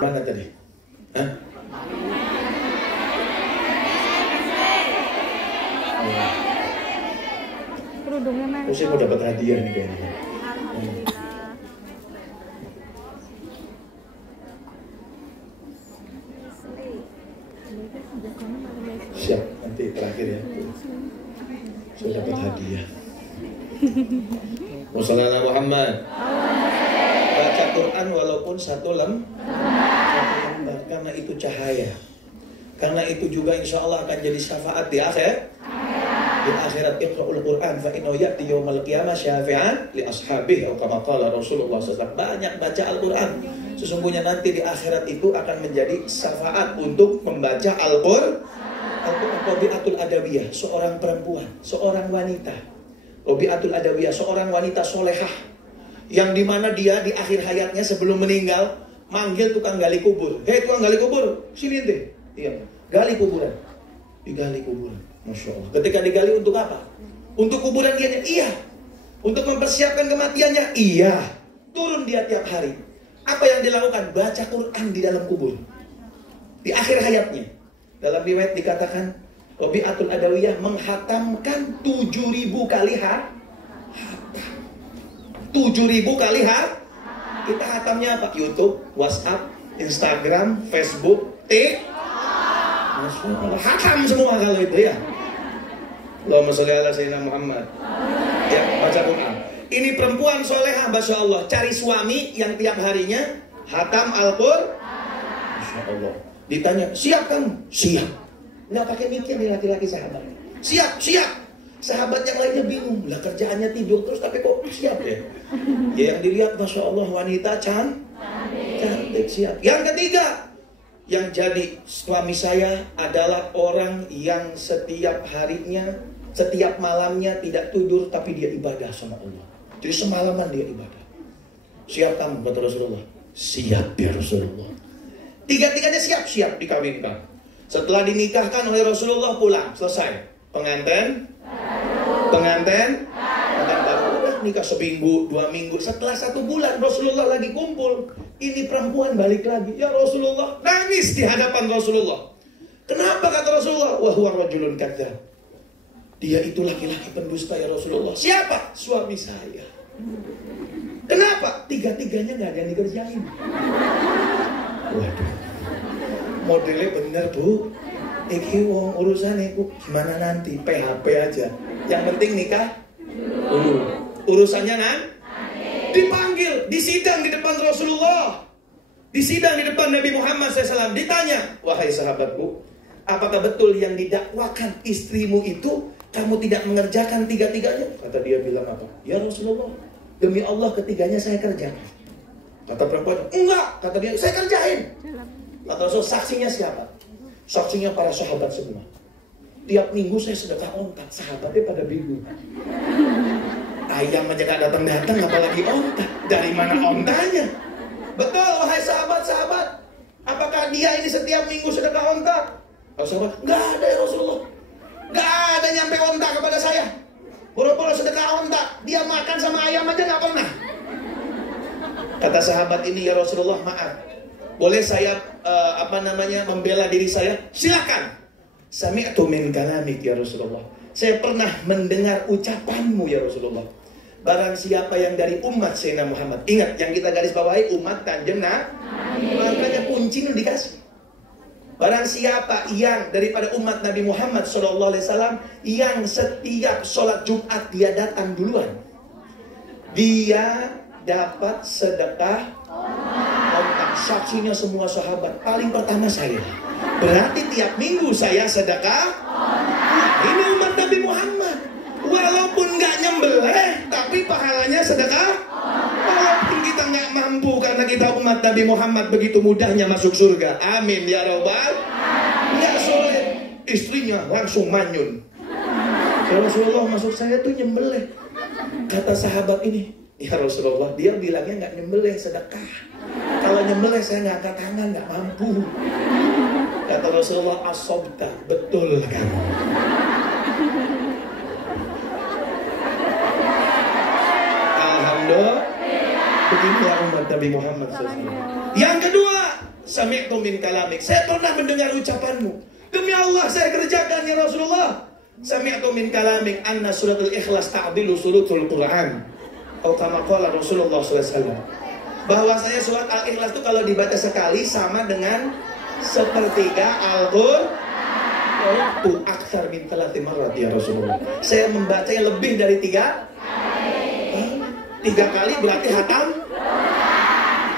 Mana tadi? Hah? Kerudungnya mana? Saya mau dapat hadiah nih kayaknya. Siap, nanti terakhir ya. Saya dapat hadiah. Wassalamualaikum Muhammad. Baca Quran walaupun 1 lembar, karena itu cahaya. Karena itu juga insya Allah akan jadi syafaat di akhirat. Di akhirat iqra'ul Quran fa innahu ya'ti yaumal qiyamah syafi'an li ashabihi atau kama qala Rasulullah SAW. Banyak baca Al-Quran. Sesungguhnya nanti di akhirat itu akan menjadi syafaat untuk membaca Al-Quran. Robi'atul Adawiyah, seorang perempuan, seorang wanita. Robi'atul Adawiyah, seorang wanita solehah, yang dimana dia di akhir hayatnya sebelum meninggal manggil tukang gali kubur. Hei tukang gali kubur, sini ente. Iya, gali kuburan. Digali kuburan. Masya Allah. Ketika digali untuk apa? Untuk kuburan dia? Iya. Untuk mempersiapkan kematiannya? Iya. Turun dia tiap hari. Apa yang dilakukan? Baca Quran di dalam kubur. Di akhir hayatnya. Dalam riwayat dikatakan Robi'atul Adawiyah menghatamkan 7.000 kali hatam. 7.000 kali hatam. Kita hatamnya apa? YouTube, WhatsApp, Instagram, Facebook, hatam semua kalau itu ya. Allahumma sholli ala sayyidina Muhammad. Ya, baca Quran. Ini perempuan solehah, Masya Allah, cari suami yang tiap harinya hatam Al-Quran. Masya Allah. Ditanya, siap kamu? Siap. Nggak pakai mikir nih laki-laki sahabat. Siap, siap. Sahabat yang lainnya bingung. Lah kerjaannya tidur terus tapi kok siap ya? Ya yang dilihat Masya Allah wanita cantik, siap. Yang ketiga, yang jadi suami saya adalah orang yang setiap harinya, setiap malamnya tidak tidur tapi dia ibadah sama Allah. Jadi semalaman dia ibadah. Siap kamu kata Rasulullah? Siap ya Rasulullah. Tiga-tiganya siap dikawinkan. Setelah dinikahkan oleh Rasulullah pulang, selesai. Pengantin baru udah nikah seminggu, 2 minggu. Setelah 1 bulan Rasulullah lagi kumpul. Ini perempuan balik lagi. Ya Rasulullah, nangis di hadapan Rasulullah. Kenapa kata Rasulullah? Wa huwa rajulun kadzdzab. Dia itu laki-laki pendusta ya Rasulullah. Siapa? Suami saya. Kenapa? Tiga-tiganya nggak ada yang dikerjain. Waduh. Modelnya bener bu. Iki wong urusan iku gimana nanti? PHP aja. Yang penting nikah dulu. Urusannya dipanggil, disidang di depan Rasulullah, disidang di depan Nabi Muhammad SAW. Ditanya, wahai sahabatku, apakah betul yang didakwakan istrimu itu kamu tidak mengerjakan tiga-tiganya? Kata dia bilang apa? Ya Rasulullah, demi Allah ketiganya saya kerjakan. Kata perempuan, enggak. Kata dia, saya kerjain. Kata Rasul, saksinya siapa? Saksinya para sahabat semua. Tiap minggu saya sedekah onta, sahabatnya pada bingung. Ayam aja gak datang-datang, apalagi onta. Dari mana ontanya? Betul, wahai sahabat-sahabat. Apakah dia ini setiap minggu sedekah onta? Kalau sahabat, gak ada ya Rasulullah. Gak ada nyampe onta kepada saya. Boro-boro sedekah onta, dia makan sama ayam aja gak pernah. Kata sahabat ini, ya Rasulullah maaf. Boleh saya membela diri saya? Silakan. Sami'tu min kalamik ya Rasulullah. Saya pernah mendengar ucapanmu ya Rasulullah. Barang siapa yang dari umat Sayyidina Muhammad. Ingat yang kita garis bawahi umat Kanjeng Nabi. Makanya kunci itu dikasih. Barang siapa yang daripada umat Nabi Muhammad SAW yang setiap sholat Jumat dia datang duluan, dia dapat sedekah onta. Saksinya semua sahabat. Paling pertama saya. Berarti tiap minggu saya sedekah. Ini umat Nabi Muhammad. Walaupun nggak nyembelih, tapi pahalanya sedekah. Walaupun kita nggak mampu karena kita umat Nabi Muhammad, begitu mudahnya masuk surga. Amin ya Rabbal. Nggak sulit. Istrinya langsung manyun. Ya Rasulullah, maksud saya tuh nyembelih. Kata sahabat ini, ya Rasulullah, dia bilangnya nggak nyembelih, sedekah. Kalau nyembelih saya nggak angkat tangan, nggak mampu. Kata Rasulullah, asobta, betul kan? Alhamdulillah. Beginilah umat Nabi Muhammad SAW. Yang kedua, sami'tu min kalamik. Saya pernah mendengar ucapanmu. Demi Allah saya kerjakan ya Rasulullah. Sami'tu min kalamik anna suratul ikhlas ta'dilu suratul Quran. Atau kama qala Rasulullah SAW. Bahwasanya surat Al-Ikhlas itu kalau dibaca sekali sama dengan sepertiga Al-Qur'an. Itu aksar min 3 marrat ya Rasulullah. Saya membacanya lebih dari 3 kali berarti hatam.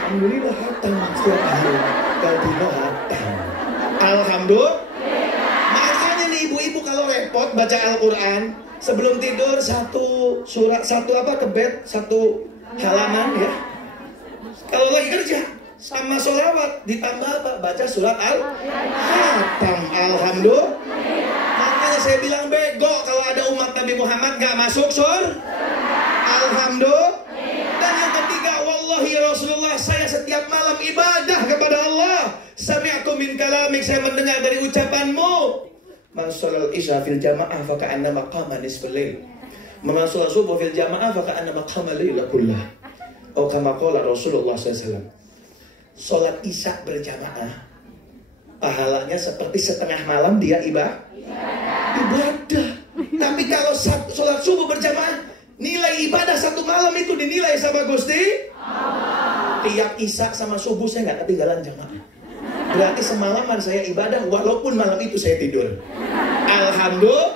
Alhamdulillah hatam setiap hari. Gadino hatam. Alhamdulillah. Makanya nih ibu-ibu kalau repot baca Al-Quran sebelum tidur satu kebet, satu halaman ya. Kalau lagi kerja sama sholawat ditambah apa? Baca surat Al-Hatam. Alhamdulillah. Makanya saya bilang bego kalau ada umat Nabi Muhammad gak masuk surga. Alhamdulillah. Dan yang ketiga, wallahi Rasulullah, saya setiap malam ibadah kepada Allah. Sami'tu min kalamik, saya mendengar dari ucapanmu. Man sholal isya fil jamaah fa ka'annama qama nisfal lail. Man sholal subuh fil jamaah fa ka'annama qama laila kullah. Oh kama qala Rasulullah SAW. Sholat isya berjamaah pahalanya seperti setengah malam dia ibadah. Tapi kalau sholat subuh berjamaah, nilai ibadah satu malam itu dinilai sama Gusti Allah. Tiap isya sama subuh saya nggak ketinggalan jamaah. Berarti semalaman saya ibadah walaupun malam itu saya tidur. Alhamdulillah.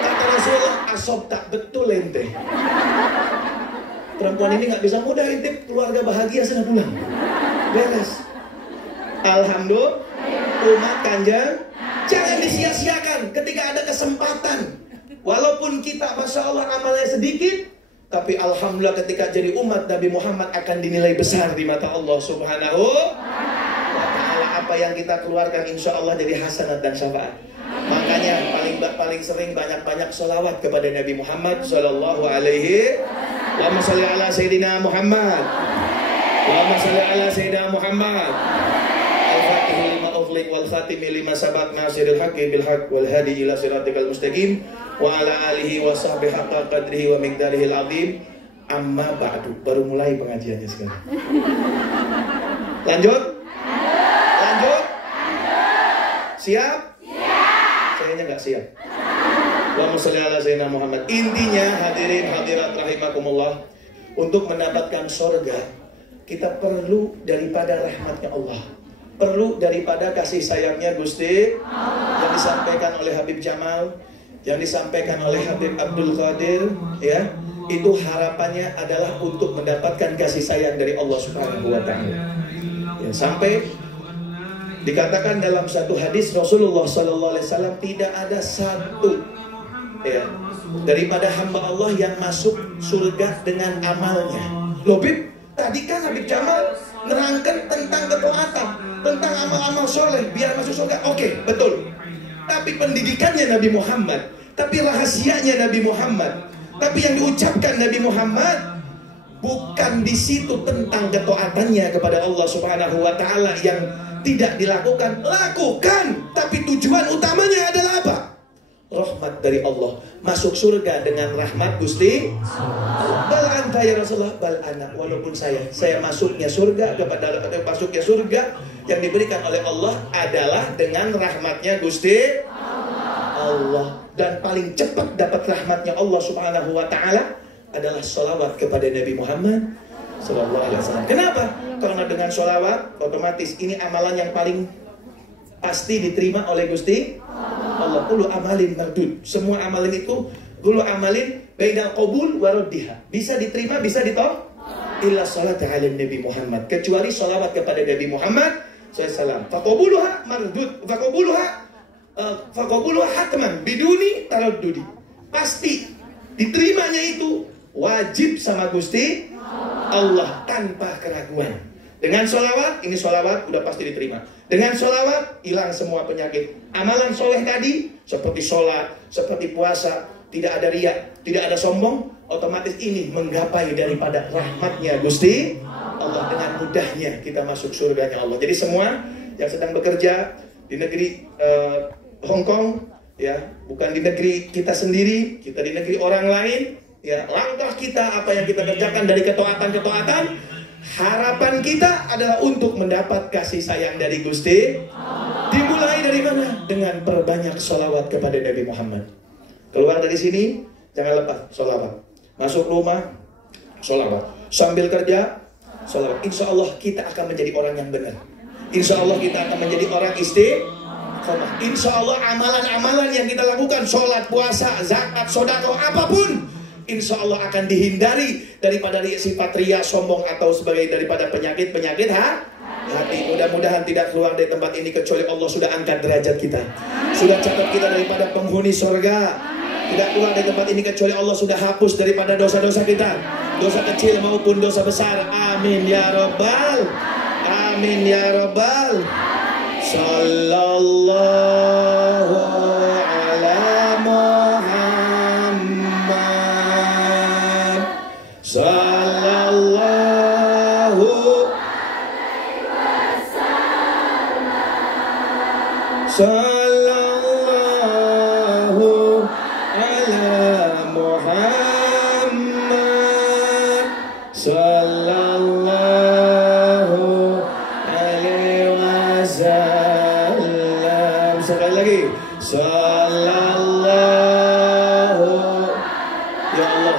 Kata Rasulullah, asobta, betul ente. Perempuan ini nggak bisa mudah, intip keluarga bahagia sudah pulang. Beres. Alhamdulillah. Umat Kanjeng, jangan disia-siakan ketika ada kesempatan. Walaupun kita Masya Allah amalnya sedikit, tapi Alhamdulillah ketika jadi umat Nabi Muhammad akan dinilai besar di mata Allah Subhanahu wa ta'ala. Apa yang kita keluarkan insya Allah jadi hasanat dan syafaat. Makanya paling sering banyak-banyak sholawat kepada Nabi Muhammad Sallallahu Alaihi Allahumma salli ala Sayyidina Muhammad. Allahumma salli ala Sayyidina Muhammad. Al-Fatih lima ughliq wal khatimi lima sabaq nasiril haqqi bil haqq wal hadi ila siratikal mustaqim wa ala alihi wa sahbihi haqqa qadrihi wa miqdarihil azim. Amma ba'du. Baru mulai pengajiannya sekarang. Lanjut? Lanjut? Siap? Sayanya nggak siap. Allahumma sholli ala sayyidina Muhammad. Intinya hadirin hadirat rahimakumullah, untuk mendapatkan surga kita perlu daripada rahmatnya Allah, perlu daripada kasih sayangnya Gusti yang disampaikan oleh Habib Jamal, yang disampaikan oleh Habib Abdul Qadir, ya. Itu harapannya adalah untuk mendapatkan kasih sayang dari Allah Subhanahu wa taala. Ya, sampai dikatakan dalam satu hadis Rasulullah sallallahu alaihi wasallam, tidak ada satu ya daripada hamba Allah yang masuk surga dengan amalnya. Loh Bib, tadi kan Habib Jamal nerangkan tentang ketaatan, tentang amal-amal soleh biar masuk surga. Oke, betul. Tapi pendidikannya Nabi Muhammad, tapi rahasianya Nabi Muhammad, tapi yang diucapkan Nabi Muhammad bukan di situ tentang ketaatannya kepada Allah Subhanahu wa taala yang tidak dilakukan. Lakukan, tapi tujuan utamanya adalah apa? Rahmat dari Allah, masuk surga dengan rahmat Gusti Allah. Bal anta ya Rasulullah, bal ana, walaupun saya masuknya surga kepada masuknya surga yang diberikan oleh Allah adalah dengan rahmatnya Gusti Allah. Dan paling cepat dapat rahmatnya Allah Subhanahu wa taala adalah sholawat kepada Nabi Muhammad sallallahu alaihi wasallam. Kenapa? Karena dengan sholawat otomatis ini amalan yang paling pasti diterima oleh Gusti Allah. Kullu amalin mardud. Semua amalan itu kullu amalin bainal qabul wa raddiha. Bisa diterima, bisa ditolak. Illa salat ala Nabi Muhammad. Kecuali sholawat kepada Nabi Muhammad SAW. Faqabuluha mardud. Faqabuluha hatman biduni taraddudi. Pasti diterimanya itu wajib sama Gusti Allah tanpa keraguan. Dengan sholawat, ini sholawat udah pasti diterima. Dengan sholawat, hilang semua penyakit. Amalan soleh tadi, seperti sholat, seperti puasa, tidak ada riya, tidak ada sombong, otomatis ini menggapai daripada rahmatnya Gusti Allah. Dengan mudahnya kita masuk surganya Allah. Jadi semua yang sedang bekerja di negeri Hong Kong, ya, bukan di negeri kita sendiri, kita di negeri orang lain, ya, langkah kita, apa yang kita kerjakan dari ketaatan-ketaatan, harapan kita adalah untuk mendapat kasih sayang dari Gusti. Dimulai dari mana? Dengan perbanyak sholawat kepada Nabi Muhammad. Keluar dari sini, jangan lupa sholawat. Masuk rumah, sholawat. Sambil kerja, sholawat. Insya Allah kita akan menjadi orang yang benar. Insya Allah kita akan menjadi orang istiqomah. Insya Allah amalan-amalan yang kita lakukan, sholat, puasa, zakat, sedekah, apapun, insya Allah akan dihindari daripada sifat riya, sombong, atau sebagai daripada penyakit-penyakit hati. Mudah-mudahan tidak keluar dari tempat ini kecuali Allah sudah angkat derajat kita, sudah catat kita daripada penghuni surga. Tidak keluar dari tempat ini kecuali Allah sudah hapus daripada dosa-dosa kita, dosa kecil maupun dosa besar. Amin ya Rabbal, amin ya Rabbal. Sallallahu ala Muhammad, sallallahu alaihi wasallam, sallallahu ala Muhammad, sallallahu alaihi wasallam. Sekali lagi, sallallahu. Ya Allah,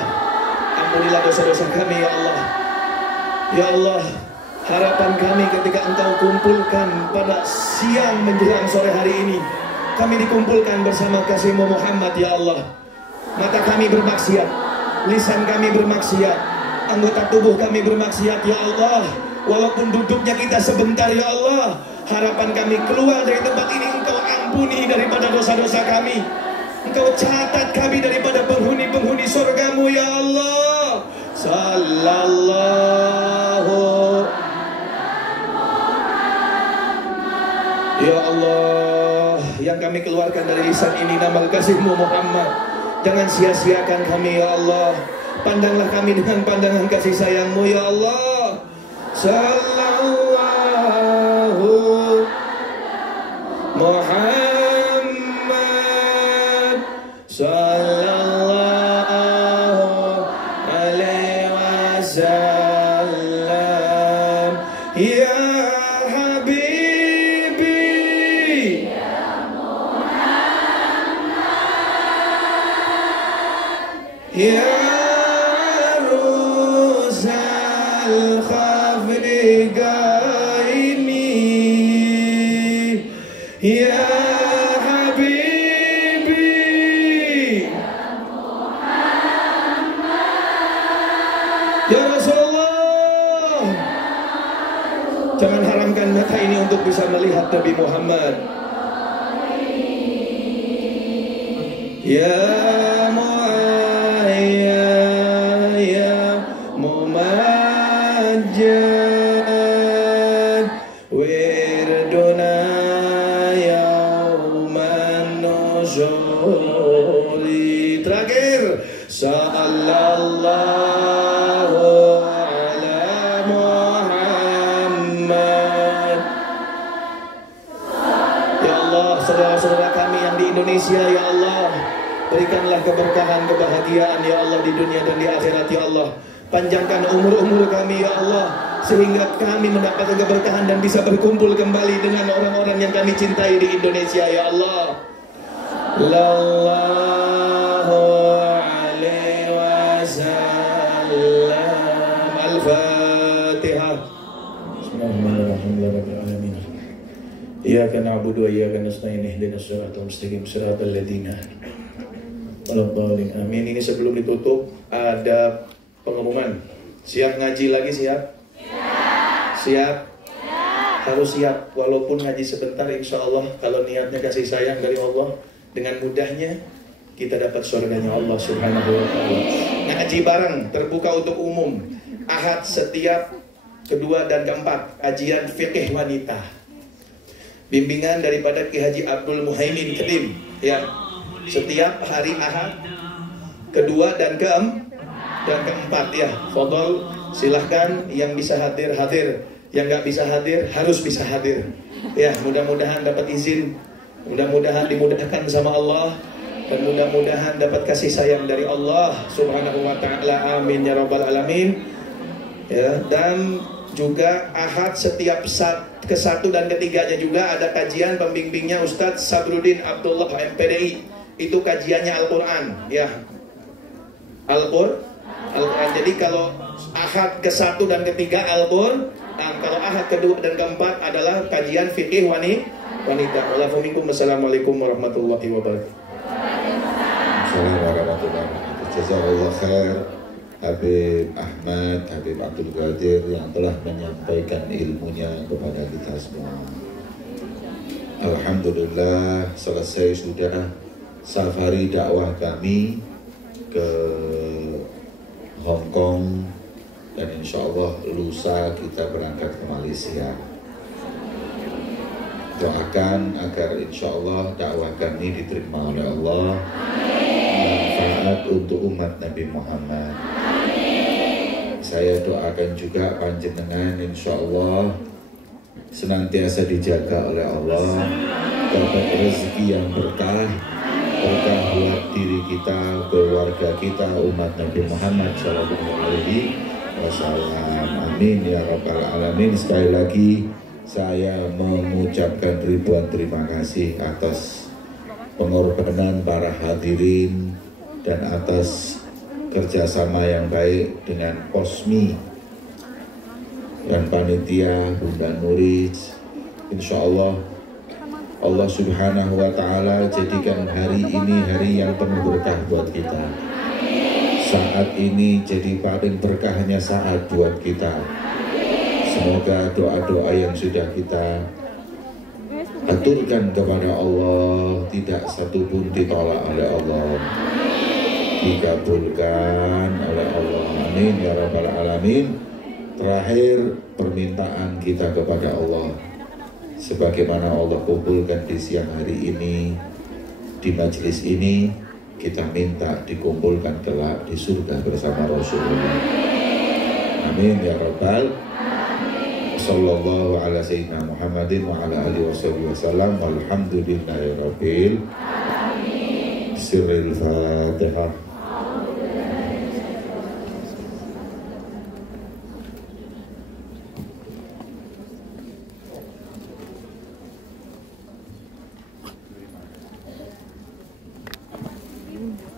ampunilah dosa-dosa kami ya Allah. Ya Allah, harapan kami ketika Engkau kumpulkan pada siang menjelang sore hari ini, kami dikumpulkan bersama kasih-Mu Muhammad ya Allah. Mata kami bermaksiat, lisan kami bermaksiat, anggota tubuh kami bermaksiat ya Allah. Walaupun duduknya kita sebentar ya Allah, harapan kami keluar dari tempat ini Engkau ampuni daripada dosa-dosa kami. Engkau catat kami daripada penghuni-penghuni surga-Mu ya Allah. Sallallahu. Ya Allah, yang kami keluarkan dari lisan ini nama kasih-Mu Muhammad. Jangan sia-siakan kami ya Allah. Pandanglah kami dengan pandangan kasih sayang-Mu ya Allah. Sallallahu Muhammad, sallallahu alaihi wasallam. Ya Ya rusal khafri gaini, ya habibi, ya Rasulullah. Jangan haramkan mata ini untuk bisa melihat Nabi Muhammad. Ya Mu'ayyad, ya Mumajjad, wirduna yauman nuzuli. Terakhir, sallallahu ala Muhammad. Ya Allah, saudara-saudara kami yang di Indonesia, ya Allah, berikanlah keberkahan, kebahagiaan ya Allah di dunia dan di akhirat ya Allah. Panjangkan umur-umur kami ya Allah, sehingga kami mendapatkan keberkahan dan bisa berkumpul kembali dengan orang-orang yang kami cintai di Indonesia ya Allah. Sallallahu alaihi wasallam. Al-Fatihah. Bismillahirrahmanirrahim. Iyyaka na'budu wa iyyaka nasta'in, ihdinas siratal mustaqim, siratal ladzina amin. Ini sebelum ditutup ada pengumuman. Siap ngaji lagi, siap? Siap? Harus siap. Walaupun ngaji sebentar, insya Allah kalau niatnya kasih sayang dari Allah, dengan mudahnya kita dapat surganya Allah Subhanahu wa ta'ala. Ngaji bareng, terbuka untuk umum. Ahad setiap kedua dan keempat, kajian fikih wanita. Bimbingan daripada Ki Haji Abdul Muhaimin Ketim ya. Setiap hari Ahad kedua dan keempat ya. Fadol, silahkan yang bisa hadir, yang nggak bisa hadir harus bisa hadir ya. Mudah-mudahan dapat izin, mudah-mudahan dimudahkan sama Allah, dan mudah-mudahan dapat kasih sayang dari Allah Subhanahu wa ta'ala. Amin ya rabbal alamin ya. Dan juga Ahad setiap ke-1 dan ke-3-nya juga ada kajian, pembimbingnya Ustadz Sabrudin Abdullah MPDI. Itu kajiannya Al-Quran ya. Al-Quran. Jadi kalau Ahad ke-1 dan ke-3 Al-Quran, kalau Ahad ke-2 dan ke-4 adalah kajian fikih wanita. Wassalamualaikum warahmatullahi wabarakatuh. Assalamualaikum warahmatullahi wabarakatuh. Jazakallah khair Habib Ahmad, Habib Abdul Qadir yang telah menyampaikan ilmunya kepada kita semua. Alhamdulillah selesai sudah safari dakwah kami ke Hong Kong, dan insya Allah lusa kita berangkat ke Malaysia. Doakan agar insya Allah dakwah kami diterima oleh Allah, manfaat untuk umat Nabi Muhammad. Saya doakan juga panjenengan insya Allah senantiasa dijaga oleh Allah, dapat rezeki yang berkah buat diri kita, keluarga kita, umat Nabi Muhammad SAW. Amin ya rabbal alamin. Sekali lagi saya mengucapkan ribuan terima kasih atas pengorbanan para hadirin dan atas kerjasama yang baik dengan Posmi dan panitia Bunda Nuris. Insya Allah Allah Subhanahu wa ta'ala jadikan hari ini hari yang penuh berkah buat kita. Saat ini jadi paling berkahnya saat buat kita. Semoga doa-doa yang sudah kita aturkan kepada Allah tidak satu pun ditolak oleh Allah, dikabulkan oleh Allah. Amin ya rabbal alamin. Terakhir permintaan kita kepada Allah, sebagaimana Allah kumpulkan di siang hari ini di majelis ini, kita minta dikumpulkan kelak di surga bersama Rasulullah. Amin ya rabbal. Sallallahu ala sayyidina Muhammadin wa ala alihi wasallam. Walhamdulillahi rabbil alamin. Sirril Fatihah. Ini